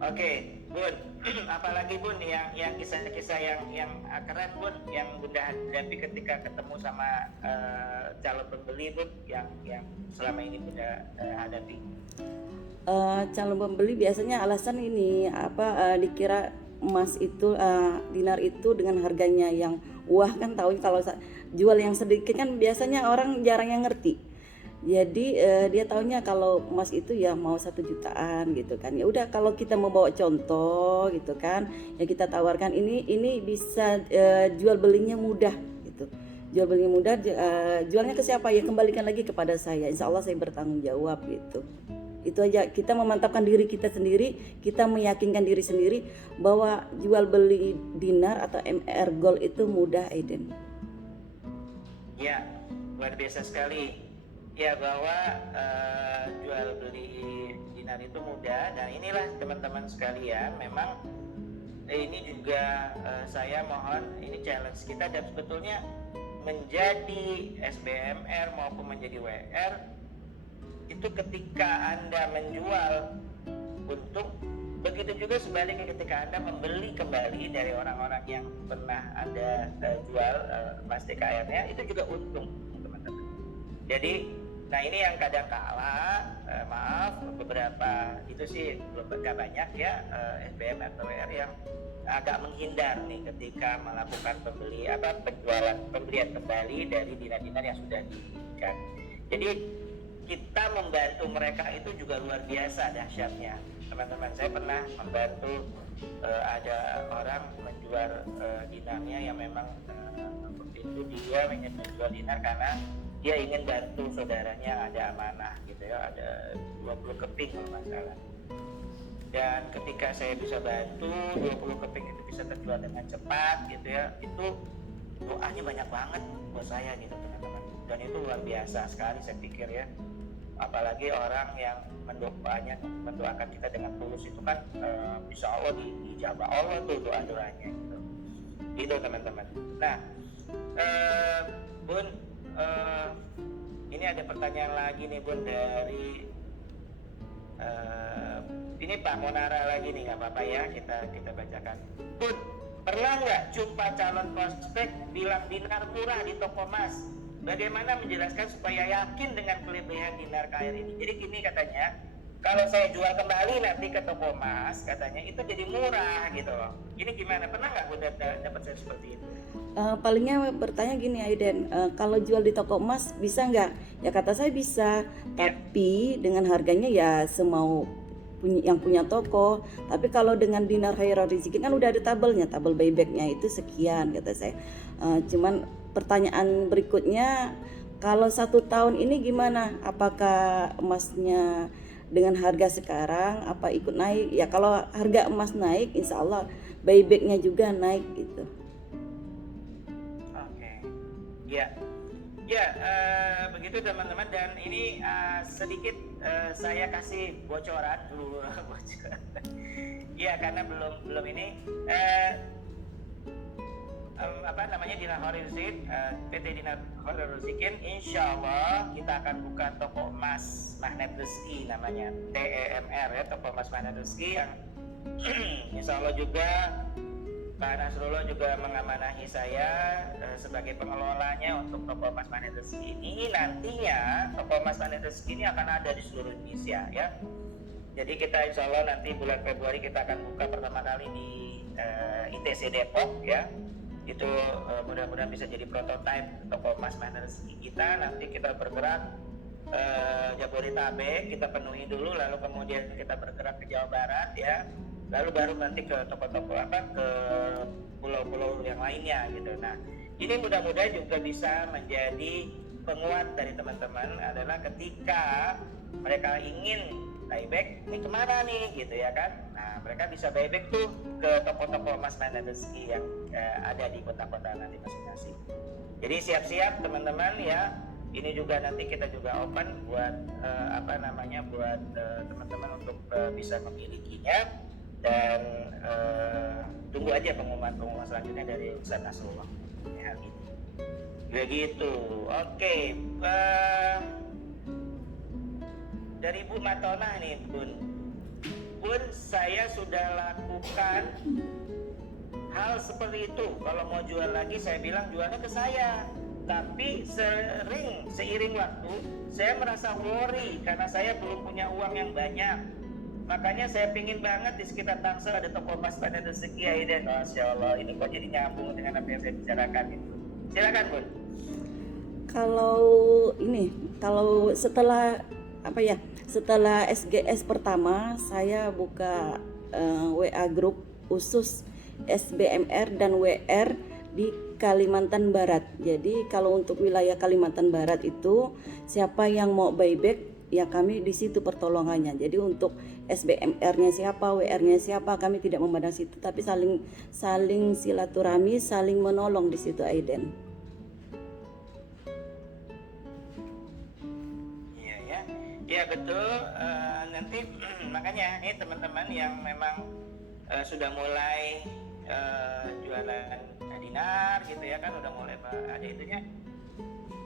Oke Bun, apalagi Bun yang kisah-kisah yang keren Bun, yang Bunda hadapi ketika ketemu sama calon pembeli Bun, yang selama ini Bunda hadapi. Calon pembeli biasanya alasan ini dikira emas itu dinar itu dengan harganya yang wah, kan tahu kalau jual yang sedikit kan biasanya orang jarang yang ngerti. Jadi dia taunya kalau emas itu ya mau 1 jutaan gitu kan. Ya udah, kalau kita mau bawa contoh gitu kan, ya kita tawarkan ini bisa jual belinya mudah gitu. Jual belinya mudah, jualnya ke siapa ya, kembalikan lagi kepada saya. Insya Allah saya bertanggung jawab gitu. Itu aja, kita memantapkan diri kita sendiri, kita meyakinkan diri sendiri bahwa jual beli dinar atau MR Gold itu mudah, Eden. Ya, luar biasa sekali. Ya, bahwa jual beli dinar itu mudah, dan inilah teman-teman sekalian, memang ini juga saya mohon, ini challenge kita, dan sebetulnya menjadi SBMR maupun menjadi WR itu ketika Anda menjual untung, begitu juga sebaliknya ketika Anda membeli kembali dari orang-orang yang pernah Anda jual emas TKR-nya, itu juga untung teman-teman. Jadi nah ini yang kadang kala maaf beberapa itu sih gak banyak ya SBM atau WR yang agak menghindar nih ketika melakukan pembelian kembali dari dinar-dinar yang sudah dibelikan. Jadi kita membantu mereka itu juga luar biasa dahsyatnya teman-teman. Saya pernah membantu ada orang menjual dinarnya yang memang waktu itu dia ingin menjual dinar karena dia ingin bantu saudaranya ada amanah gitu ya, ada 20 keping kalau nggak salah. Dan ketika saya bisa bantu 20 keping itu bisa terjual dengan cepat gitu ya, itu doanya banyak banget buat saya gitu teman-teman. Dan itu luar biasa sekali saya pikir ya. Apalagi orang yang mendoakan kita dengan tulus itu kan insya Allah dijabah Allah tuh doa-doanya gitu teman-teman. Nah Bun, ini ada pertanyaan lagi nih Bun dari ini Pak Monara lagi nih, nggak apa-apa ya kita bacakan. Bun, pernah nggak jumpa calon prospek bilang dinar murah di toko emas? Bagaimana menjelaskan supaya yakin dengan kelebihan dinar KR ini? Jadi gini katanya, kalau saya jual kembali nanti ke toko emas katanya itu jadi murah gitu loh. Ini gimana? Pernah nggak Bunda dapat seperti itu? Palingnya bertanya gini Aiden, kalau jual di toko emas bisa nggak? Ya kata saya bisa, tapi dengan harganya ya semau yang punya toko. Tapi kalau dengan dinar khairul rizkin kan udah ada tabelnya, tabel buybacknya itu sekian kata saya. Cuman pertanyaan berikutnya, kalau 1 tahun ini gimana? Apakah emasnya dengan harga sekarang apa ikut naik? Ya kalau harga emas naik, insya Allah buybacknya juga naik gitu. Oke, ya, begitu teman-teman. Dan ini sedikit saya kasih bocoran dulu, bocoran. Ya, karena belum ini Dinar Khairul Rizkin, PT Dinar Khairul Rizkin, insya Allah kita akan buka toko emas Magnet Rezeki namanya, TEMR ya, toko emas Magnet Rezeki yang insya Allah juga Pak Nasrullah juga mengamanahi saya sebagai pengelolanya untuk toko emas Magnet Rezeki ini. Nantinya toko emas Magnet Rezeki ini akan ada di seluruh Indonesia ya. Jadi kita insya Allah nanti bulan Februari kita akan buka pertama kali di ITC Depok ya. Itu mudah-mudahan bisa jadi prototipe toko emas Magnet Rezeki kita. Nanti kita bergerak Jabodetabek, kita penuhi dulu, lalu kemudian kita bergerak ke Jawa Barat ya, lalu baru nanti ke toko-toko ke pulau-pulau yang lainnya gitu. Nah, ini mudah-mudahan juga bisa menjadi penguat dari teman-teman adalah ketika mereka ingin buyback, ini kemana nih gitu ya kan. Nah, mereka bisa buyback tuh ke toko-toko emas Magnet Rezeki yang ada di kota-kota nanti masing-masing. Jadi siap-siap teman-teman ya. Ini juga nanti kita juga open buat buat teman-teman untuk bisa memilikinya. Dan tunggu aja pengumuman selanjutnya dari Ustaz Nasrullah ya, gitu. Begitu. Oke. Dari Bu Matona nih Bun, saya sudah lakukan hal seperti itu. Kalau mau jual lagi saya bilang jualnya ke saya, tapi seiring waktu saya merasa worry karena saya belum punya uang yang banyak. Makanya saya pingin banget di sekitar Tangsel ada toko emas Magnet Rezeki ya Iden. Masya Allah, ini kok jadi nyambung dengan apa yang saya bicarakan itu. Silakan Bun. Kalau setelah SGS pertama saya buka WA group khusus SBMR dan WR di Kalimantan Barat. Jadi kalau untuk wilayah Kalimantan Barat itu siapa yang mau buyback ya kami di situ pertolongannya. Jadi untuk SBMR-nya siapa, WR-nya siapa, kami tidak memandang situ, tapi saling silaturahmi, saling menolong di situ Aiden. Iya ya, ya betul. Nanti makanya ini teman-teman yang memang sudah mulai jualan dinar gitu ya kan, udah mulai ada itunya,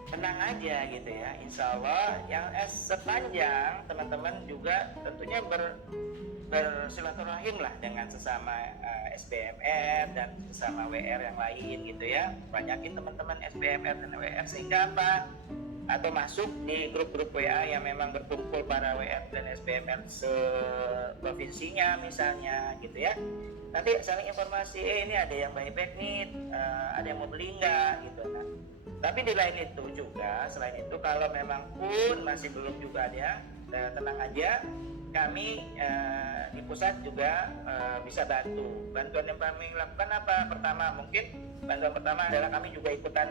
tenang aja gitu ya, insya Allah yang sepanjang teman-teman juga tentunya bersilaturahim lah dengan sesama SBMR dan sesama WR yang lain gitu ya. Banyakin teman-teman SBMR dan WR sehingga apa? Atau masuk di grup-grup WA yang memang berkumpul para WR dan SBMR se-provinsinya misalnya gitu ya. Nanti saling informasi, ini ada yang buyback nih, ada yang mau beli nggak gitu. Nah, tapi di lain itu juga, selain itu kalau memang pun masih belum juga ada, tenang aja, kami di pusat juga bisa bantu. Bantuan yang kami lakukan apa? Bantuan pertama adalah kami juga ikutan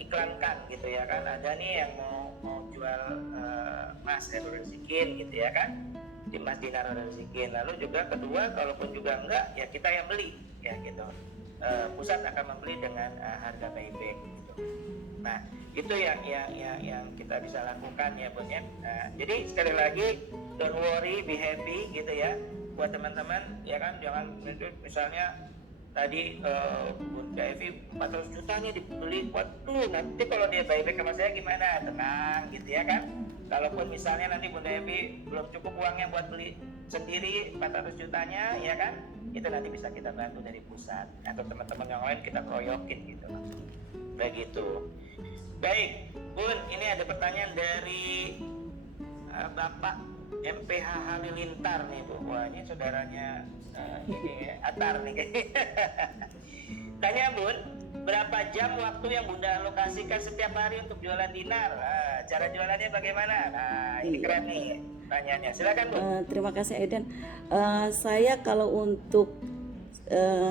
iklankan gitu ya kan, ada nih yang mau jual emas Khairul Rizkin gitu ya kan, di Mas Dinar Khairul Rizkin. Lalu juga kedua, kalaupun juga enggak ya kita yang beli ya gitu. Pusat akan membeli dengan harga buyback gitu. Nah, itu yang kita bisa lakukan ya Bun ya. Jadi sekali lagi, don't worry, be happy gitu ya. Buat teman-teman ya kan, jangan misalnya tadi Bunda Evi 400 juta nih dibeli, waduh nanti kalau dia buyback sama saya gimana? Tenang gitu ya kan. Kalaupun misalnya nanti Bunda Evi belum cukup uangnya buat beli sendiri 400 jutanya ya kan, itu nanti bisa kita bantu dari pusat atau teman-teman yang lain kita kroyokin gitu. Begitu. Baik Bun, ini ada pertanyaan dari Bapak MPH Halilintar nih Bu. Wah ini saudaranya ini Atar nih kayaknya. Tanya Bun, berapa jam waktu yang Bunda alokasikan setiap hari untuk jualan dinar? Cara jualannya bagaimana? Nah ini keren nih tanyanya. Silakan Bu. Terima kasih Aiden. Saya kalau untuk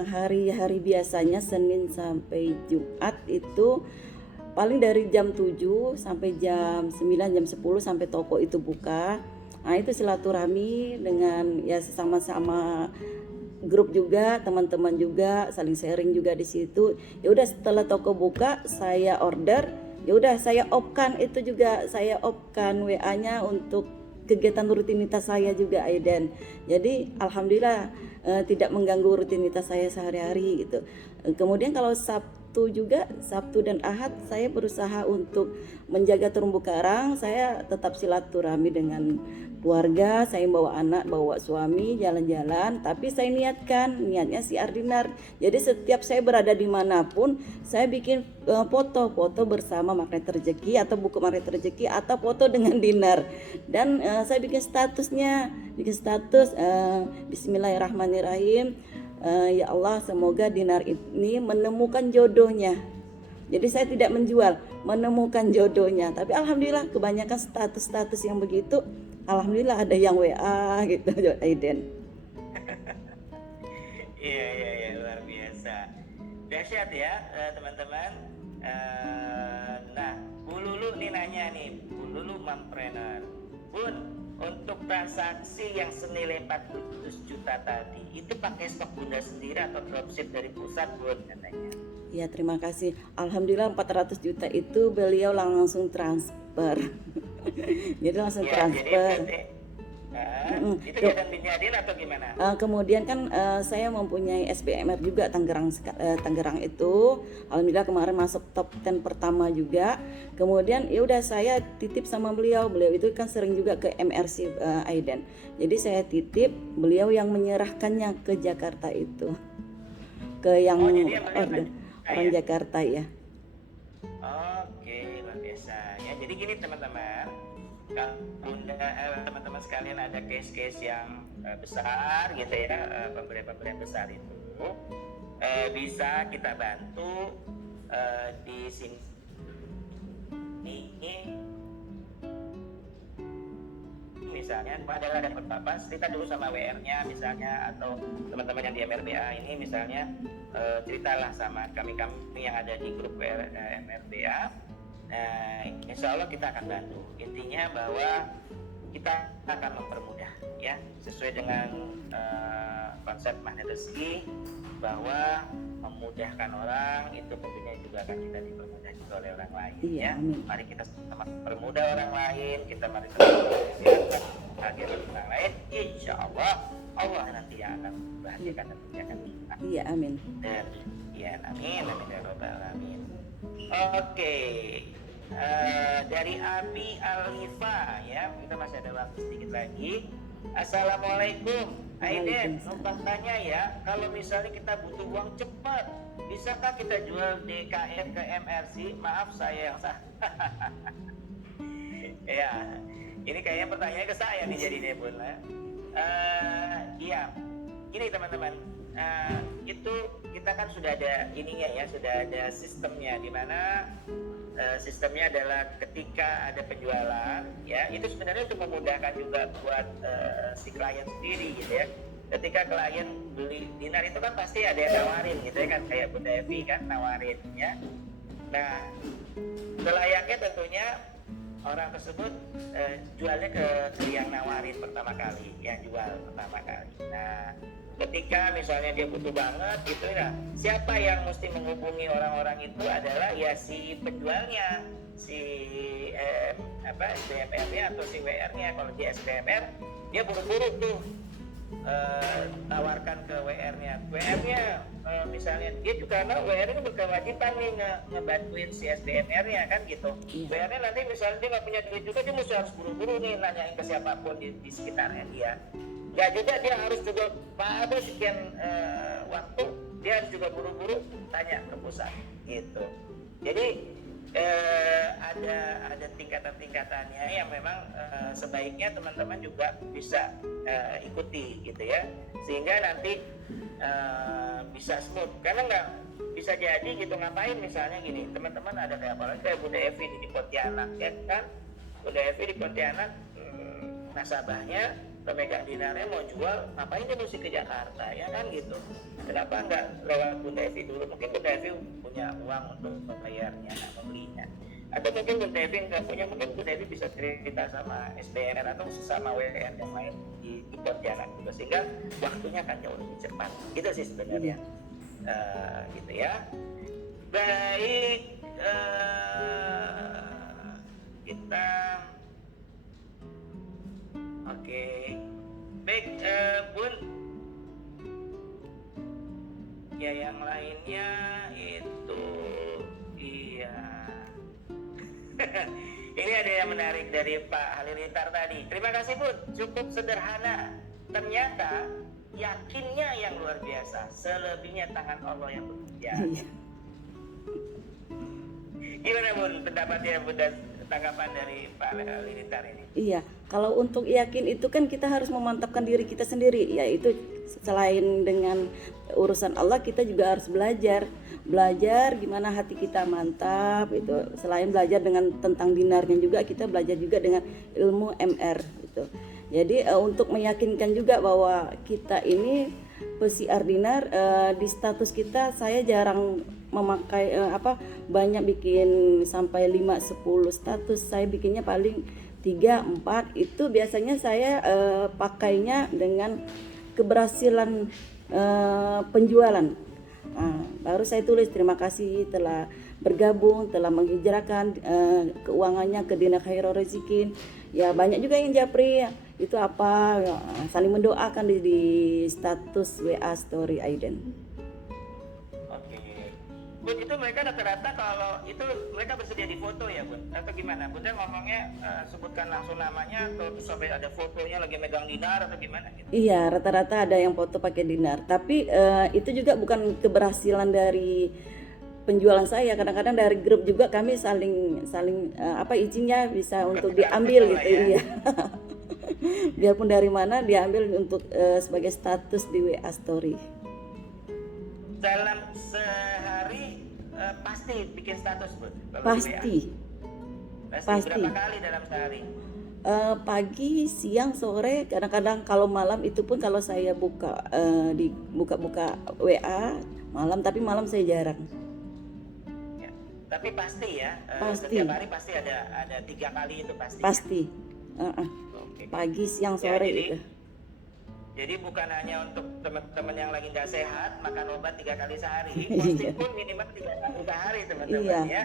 hari-hari biasanya Senin sampai Jumat itu paling dari jam 7 sampai jam 9, jam 10 sampai toko itu buka. Nah itu silaturahmi dengan ya sama-sama grup juga, teman-teman juga saling sharing juga di situ. Ya udah setelah toko buka saya order, ya udah saya off-kan itu juga, saya off-kan WA-nya untuk kegiatan rutinitas saya juga Aiden. Jadi alhamdulillah tidak mengganggu rutinitas saya sehari-hari gitu. Kemudian kalau Sabtu juga, Sabtu dan Ahad saya berusaha untuk menjaga terumbu karang. Saya tetap silaturahmi dengan keluarga, saya bawa anak, bawa suami jalan-jalan, tapi saya niatnya siar dinar. Jadi setiap saya berada dimanapun, saya bikin foto bersama magnet rezeki atau buku magnet rezeki atau foto dengan dinar. Dan saya bikin status Bismillahirrahmanirrahim. Ya Allah, semoga dinar ini menemukan jodohnya. Jadi saya tidak menjual, menemukan jodohnya. Tapi alhamdulillah kebanyakan status-status yang begitu, alhamdulillah ada yang WA gitu Aiden. Iya luar biasa. Dahsyat ya teman-teman. Nah, Bu Lulu nih nanya nih, Bu Lulu Mompreneur. Bun, untuk transaksi yang senilai 400 juta tadi, itu pakai stok Bunda sendiri atau dropship dari pusat Bun katanya? Ya terima kasih. Alhamdulillah 400 juta itu beliau langsung transfer. Jadi langsung transfer. Itu jadian Binjadin atau gimana? Kemudian kan saya mempunyai SBMR juga Tangerang itu. Alhamdulillah kemarin masuk top 10 pertama juga. Kemudian ya udah saya titip sama beliau. Beliau itu kan sering juga ke MRC Aiden. Jadi saya titip, beliau yang menyerahkannya ke Jakarta itu. Ke yang order orang Jakarta ya. Oke, luar biasa. Ya, jadi gini teman-teman, kalau Bunda teman-teman sekalian ada case-case yang besar gitu ya, pemberian-pemberian besar itu bisa kita bantu di sini. Misalnya adalah dapat Bapak cerita dulu sama WR-nya misalnya, atau teman-teman yang di MRBA ini misalnya ceritalah sama kami yang ada di grup WR MRBA. Insya Allah kita akan bantu. Intinya bahwa kita akan mempermudah ya, sesuai dengan konsep magnet rezeki, bahwa memudahkan orang itu tentunya juga akan kita dipermudah juga oleh orang lain. Iya, ya. amin. Mari kita sama permudah orang lain, kita mari kita agar orang lain, insya Allah Allah nanti yang akan membahagiakan dan menjaga kita. Iya amin. Dan ya amin ya rabbal alamin. Oke. Dari Abi Alifa ya, kita masih ada waktu sedikit lagi. Assalamualaikum Aiden, numpang tanya ya, kalau misalnya kita butuh uang cepat, bisakah kita jual DKM ke MRC? Maaf saya yang salah. Ya, ini kayaknya pertanyaannya ke saya nih jadi deh Bun. Iya, ini teman-teman, itu kita kan sudah ada ininya ya, sudah ada sistemnya, di mana sistemnya adalah ketika ada penjualan ya, itu sebenarnya untuk memudahkan juga buat si klien sendiri gitu ya. Ketika klien beli dinar itu kan pasti ada yang nawarin gitu ya kan, kayak Bunda Evi kan nawarin ya. Nah selayaknya tentunya orang tersebut jualnya ke yang nawarin pertama kali, yang jual pertama kali. Nah ketika misalnya dia butuh banget gitu ya, siapa yang mesti menghubungi orang-orang itu adalah ya si penjualnya, si SBMR-nya atau si WR-nya. Kalau di SBMR dia buru-buru tuh tawarkan ke WR-nya. WR-nya misalnya dia juga karena WR-nya berkewajiban nih ngebantuin si SBMR-nya kan gitu. WR-nya nanti misalnya dia nggak punya duit juga, dia mesti harus buru-buru nih nanyain ke siapapun di sekitarnya dia. Nggak juga dia harus juga pada sekian waktu dia harus juga buru-buru tanya ke pusat gitu. Jadi ada tingkatan-tingkatannya yang memang sebaiknya teman-teman juga bisa ikuti gitu ya, sehingga nanti bisa smooth. Karena nggak bisa jadi gitu, ngapain misalnya gini, teman-teman ada kayak Bunda Evi di Pontianak ya kan, Bunda Evi di Pontianak, nasabahnya pemegang dinarnya mau jual, ngapain dia mesti ke Jakarta ya kan gitu. Kenapa nggak lewat Bunda Evi dulu? Mungkin Bunda Evi punya uang untuk membayarnya, membelinya. Atau mungkin Bunda Evi nggak punya, mungkin Bunda Evi bisa cerita sama SDR atau sesama WN yang lain di Pontianak juga, sehingga waktunya akan jauh lebih cepat. Gitu sih sebenarnya. Gitu ya. Baik, kita oke. Baik, Bun. Ya yang lainnya itu iya. Ini ada yang menarik dari Pak Halilintar tadi. Terima kasih Bun, cukup sederhana. Ternyata yakinnya yang luar biasa, selebihnya tangan Allah yang bekerja. Gimana Bun pendapatnya Bun dan tanggapan dari Pak Halilintar ini? Iya, kalau untuk yakin itu kan kita harus memantapkan diri kita sendiri, yaitu selain dengan urusan Allah, kita juga harus belajar gimana hati kita mantap itu. Selain belajar dengan tentang dinarnya juga, kita belajar juga dengan ilmu MR gitu. Jadi untuk meyakinkan juga bahwa kita ini pesiar dinar, di status kita saya jarang memakai banyak bikin sampai 5-10 status. Saya bikinnya paling 3-4. Itu biasanya saya pakainya dengan keberhasilan penjualan. Baru saya tulis terima kasih telah bergabung, telah menghijrahkan keuangannya ke Dinar Khairul Rezikin. Ya banyak juga yang japri itu apa, saling mendoakan di status WA story Aiden. Oke. Bun, itu mereka rata-rata kalau itu mereka bersedia di foto ya Bun? Atau gimana? Bunda ngomongnya sebutkan langsung namanya atau sampai ada fotonya lagi megang dinar atau gimana gitu? Iya, rata-rata ada yang foto pakai dinar. Tapi itu juga bukan keberhasilan dari penjualan saya. Kadang-kadang dari grup juga kami saling izinnya bisa untuk diambil gitu ya. Iya. Biarpun dari mana diambil untuk sebagai status di WA story. Dalam sehari pasti bikin status Bun? Pasti. Berapa kali dalam sehari? Pagi, siang, sore, kadang-kadang kalau malam itu pun kalau saya buka buka WA malam, tapi malam saya jarang. Ya, tapi pasti ya. Pasti. Setiap hari pasti ada 3 kali itu pasti. Pasti. Okay. Pagi, siang, sore ya, gitu. Jadi bukan hanya untuk teman-teman yang lagi nggak sehat makan obat 3 kali sehari, posting pun minimal 3 kali sehari teman-teman ya.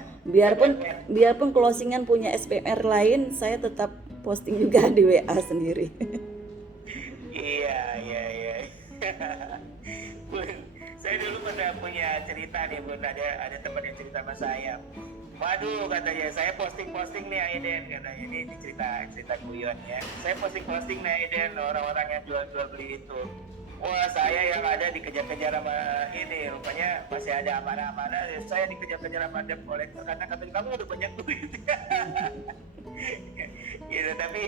Biarpun closingan punya SPMR lain, saya tetap posting juga di WA sendiri. Iya. Bun, saya dulu pernah punya cerita nih Bun, ada teman yang cerita sama saya. Waduh katanya, saya posting nih Aiden, katanya ini cerita guyon ya. Saya posting nih Aiden, orang-orang yang jual beli itu. Wah saya yang ada dikejar-kejar sama ini, rupanya masih ada amanah-amanah. Saya dikejar-kejar sama debt collector karena katanya kamu udah banyak duit. Gitu, tapi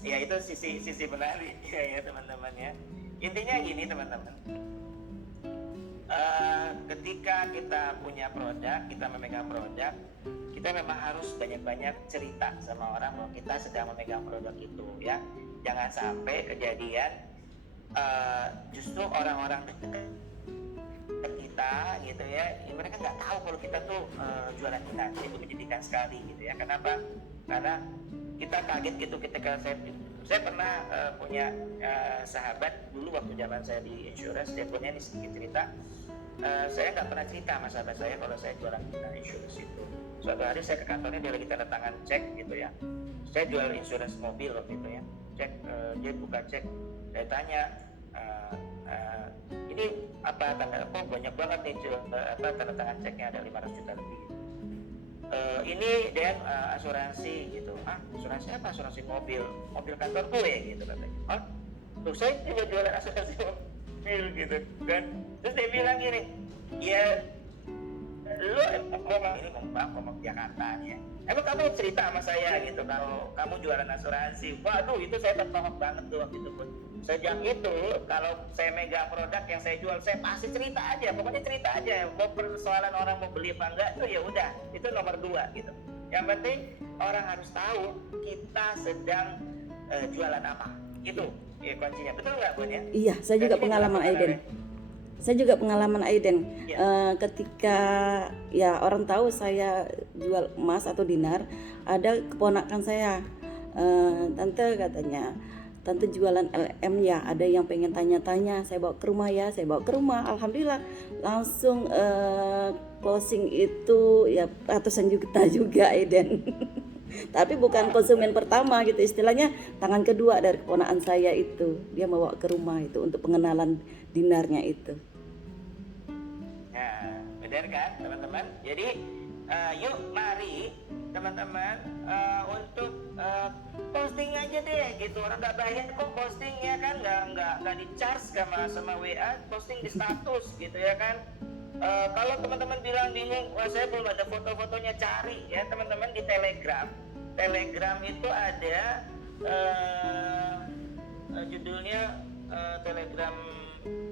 ya itu sisi menarik ya teman-teman ya. Intinya gini teman-teman. Ketika kita punya produk, kita memegang produk, kita memang harus banyak-banyak cerita sama orang bahwa kita sedang memegang produk itu ya. Jangan sampai kejadian justru orang-orang dekat kita gitu ya, mereka nggak tahu kalau kita tuh jualan dinar. Itu menyedihkan sekali gitu ya. Kenapa? Karena kita kaget gitu ketika saya pernah punya sahabat dulu waktu zaman saya di insurance, dia punya ini sedikit cerita. Saya nggak pernah cerita sama sahabat saya kalau saya jualan insurance itu. Suatu hari saya ke kantornya, dia lagi tanda tangan cek gitu ya. Saya jual insurance mobil waktu itu ya. Cek, dia buka cek. Saya tanya, ini apa tanda? Oh banyak banget nih tanda tangan ceknya, ada 500 juta lebih. Ini Dan asuransi gitu. Asuransi apa? Asuransi mobil kantor gue gitu katanya. Tuh saya juga jualan asuransi mobil gitu kan. Terus dia bilang gini, ya lu emang ini ngomong Jakarta ya. Emang kamu cerita sama saya gitu kalau kamu jualan asuransi. Waduh, itu saya tertohok banget tuh waktu itu pun. Sejak itu kalau saya megang produk yang saya jual, saya pasti cerita aja. Pokoknya cerita aja. Mau persoalan orang mau beli apa enggak tuh ya udah, itu nomor 2 gitu. Yang penting orang harus tahu kita sedang jualan apa. Itu ya kuncinya. Betul nggak Bun ya? Iya, saya juga pengalaman Aiden. Saya juga pengalaman Aiden. Ketika ya orang tahu saya jual emas atau dinar, ada keponakan saya, tante katanya, tante jualan LM ya, ada yang pengen tanya-tanya, saya bawa ke rumah ya, saya bawa ke rumah, alhamdulillah langsung closing itu ya ratusan juta juga Aiden. Tapi bukan konsumen pertama gitu, istilahnya tangan kedua dari keponakan saya itu, dia bawa ke rumah itu untuk pengenalan dinarnya itu. Nah, benar kan teman-teman? Jadi yuk mari teman-teman untuk posting aja deh gitu. Orang nggak bayar kok posting ya kan, nggak di charge sama WA, posting di status gitu ya kan. Kalau teman-teman bilang bingung, wah saya belum ada foto-fotonya, cari ya teman-teman di Telegram. Telegram itu ada judulnya Telegram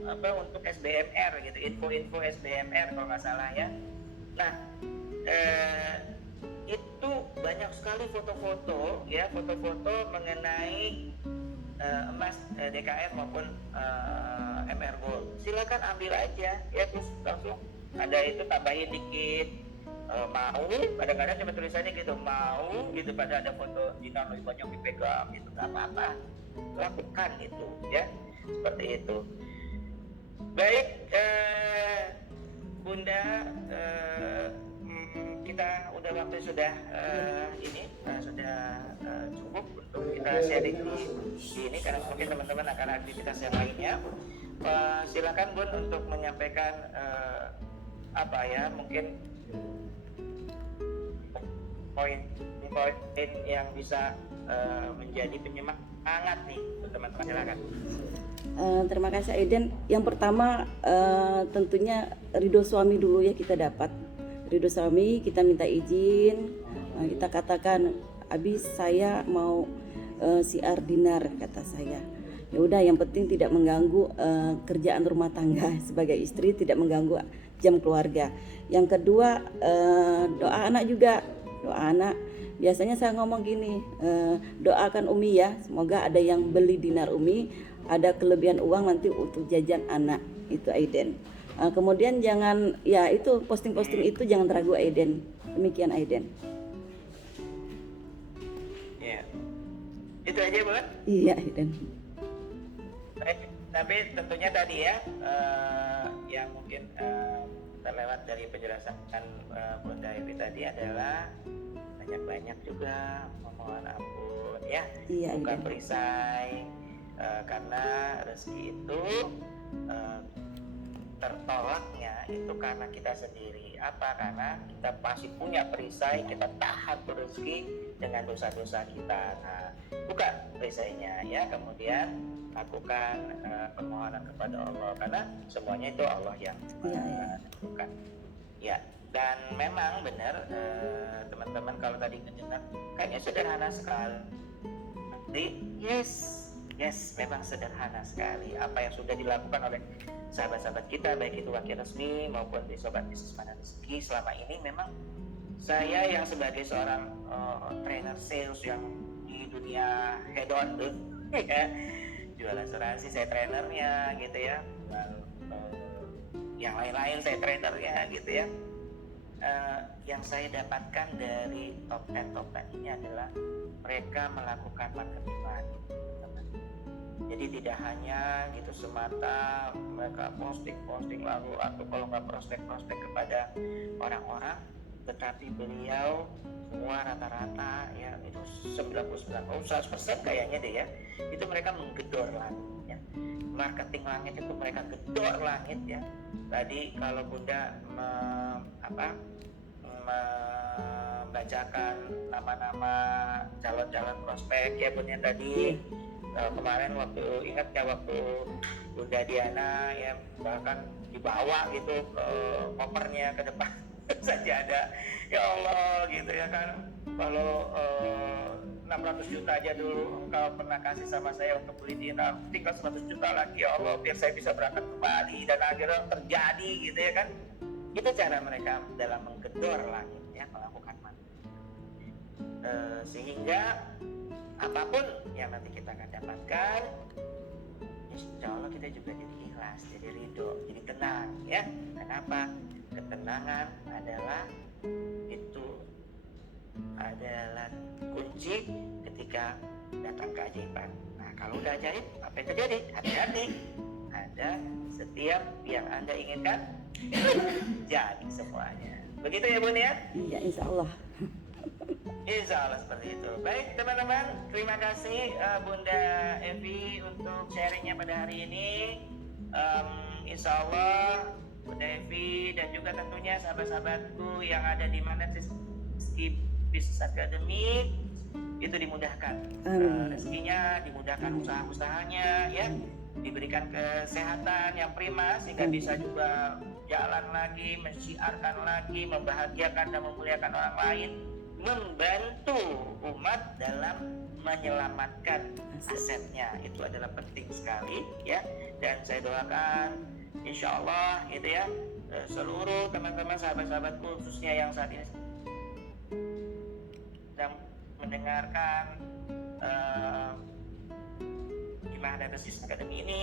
apa untuk SBMR gitu, info-info SBMR kalau nggak salah ya. Nah itu banyak sekali foto-foto ya, foto-foto mengenai emas DKR maupun MR Gold. Silakan ambil aja ya, terus langsung ada itu tambahin dikit. Mau, kadang-kadang cuma tulisannya gitu, mau gitu, pada ada foto dinar lebih banyak dipegang gitu, nggak apa-apa, lakukan itu ya, seperti itu. Baik Bunda, kita udah waktu sudah sudah cukup untuk kita sharing di ini, karena mungkin teman-teman akan aktivitas yang lainnya. Silakan Bun untuk menyampaikan apa ya, mungkin poin-poin yang bisa menjadi penyemangat nih untuk teman-teman. Silakan. Terima kasih Aiden. Yang pertama tentunya ridho suami dulu ya, kita dapat ridho suami, kita minta izin, kita katakan abis saya mau siar dinar, kata saya. Ya udah, yang penting tidak mengganggu kerjaan rumah tangga sebagai istri, tidak mengganggu jam keluarga. Yang kedua doa anak juga. Doa anak, biasanya saya ngomong gini, doakan Umi ya, semoga ada yang beli dinar Umi, ada kelebihan uang nanti untuk jajan anak. Itu Aiden. Kemudian jangan, ya itu posting-posting itu jangan ragu Aiden. Demikian Aiden. Ya, itu aja Bun. Iya Aiden. Tapi tentunya tadi ya, yang mungkin terlewat dari penjelasan Bunda Evi tadi adalah banyak-banyak juga memohon ampun ya, iya, bukan perisai, karena rezeki itu tertolaknya itu karena kita sendiri. Apa? Karena kita pasti punya perisai, kita tahan rezeki dengan dosa-dosa kita. Nah, bukan perisainya ya, kemudian lakukan permohonan kepada Allah, karena semuanya itu Allah yang menentukan. Ya, dan memang benar teman-teman kalau tadi mendengar kayaknya sederhana sekali. Yes, memang sederhana sekali apa yang sudah dilakukan oleh sahabat-sahabat kita, baik itu wakil resmi maupun di Sobat Bisnis Mana Rezeki selama ini. Memang saya yang sebagai seorang trainer sales yang di dunia head on tuh ya, jual asuransi saya trainernya gitu ya, yang lain-lain saya trainernya gitu ya. Yang saya dapatkan dari top 10 ini adalah mereka melakukan marketing money. Jadi tidak hanya gitu semata mereka posting lalu atau kalau nggak prospek kepada orang-orang, tetapi beliau semua rata-rata ya itu 100% kayaknya deh ya, itu mereka menggedor langit ya. Marketing langit itu mereka gedor langit ya. Tadi kalau Bunda membacakan nama-nama calon-calon prospek ya Bunda tadi. Kemarin waktu Bunda Diana ya bahkan dibawa gitu kopernya ke depan sajadah. Ya Allah gitu ya kan, kalau 600 juta aja dulu engkau pernah kasih sama saya untuk beli dinar, tinggal 100 juta lagi ya Allah biar saya bisa berangkat ke Bali, dan akhirnya terjadi gitu ya kan. Itu cara mereka dalam menggedor langit ya, melakukan sehingga apapun yang nanti kita akan dapatkan, insya Allah kita juga jadi ikhlas, jadi ridho, jadi tenang ya. Kenapa? Ketenangan adalah kunci ketika datang keajaiban. Nah, kalau udah ajaib, apa yang terjadi? Hati-hati. Ada setiap yang Anda inginkan jadi semuanya. Begitu ya Bun ya? Iya, insya Allah. Insya Allah seperti itu. Baik teman-teman, terima kasih Bunda Evi untuk sharingnya pada hari ini. Insya Allah Bunda Evi dan juga tentunya sahabat-sahabatku yang ada di Manage Business Academy itu dimudahkan rezekinya, dimudahkan usaha-usahanya ya, diberikan kesehatan yang prima sehingga bisa juga jalan lagi, mensiarkan lagi, membahagiakan dan memuliakan orang lain, membantu umat dalam menyelamatkan asetnya. Itu adalah penting sekali ya. Dan saya doakan insya Allah gitu ya, seluruh teman-teman sahabat-sahabatku khususnya yang saat ini sedang mendengarkan Gimana Business Academy ini,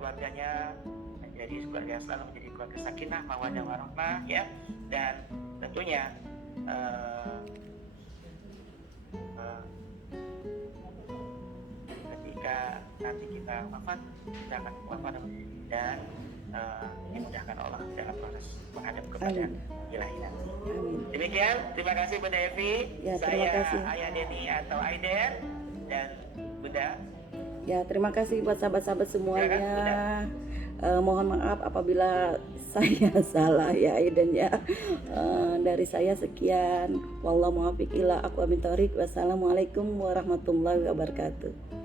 keluarganya menjadi keluarga, selalu menjadi keluarga sakinah, mawaddah warahmah ya. Dan tentunya ketika nanti kita wafat, kita akan wafat dan dimudahkan Allah dalam proses menghadap kepada ilahi nanti. Demikian, terima kasih Bunda Evi. Ya, saya kasih. Ayah Denny atau Aiden dan Bunda. Ya, terima kasih buat sahabat-sahabat semuanya. Mohon maaf apabila saya salah ya Aiden ya. Dari saya sekian. Wallahu muwaffiq ila aqwamit thoriq. Wassalamualaikum warahmatullahi wabarakatuh.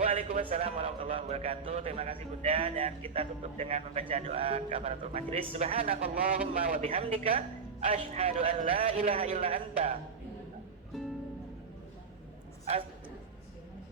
Waalaikumsalam warahmatullahi wabarakatuh. Terima kasih Bunda, dan kita tutup dengan membaca doa kafaratul majelis. Subhanakallahumma wa bihamdika asyhadu an la ilaha illa anta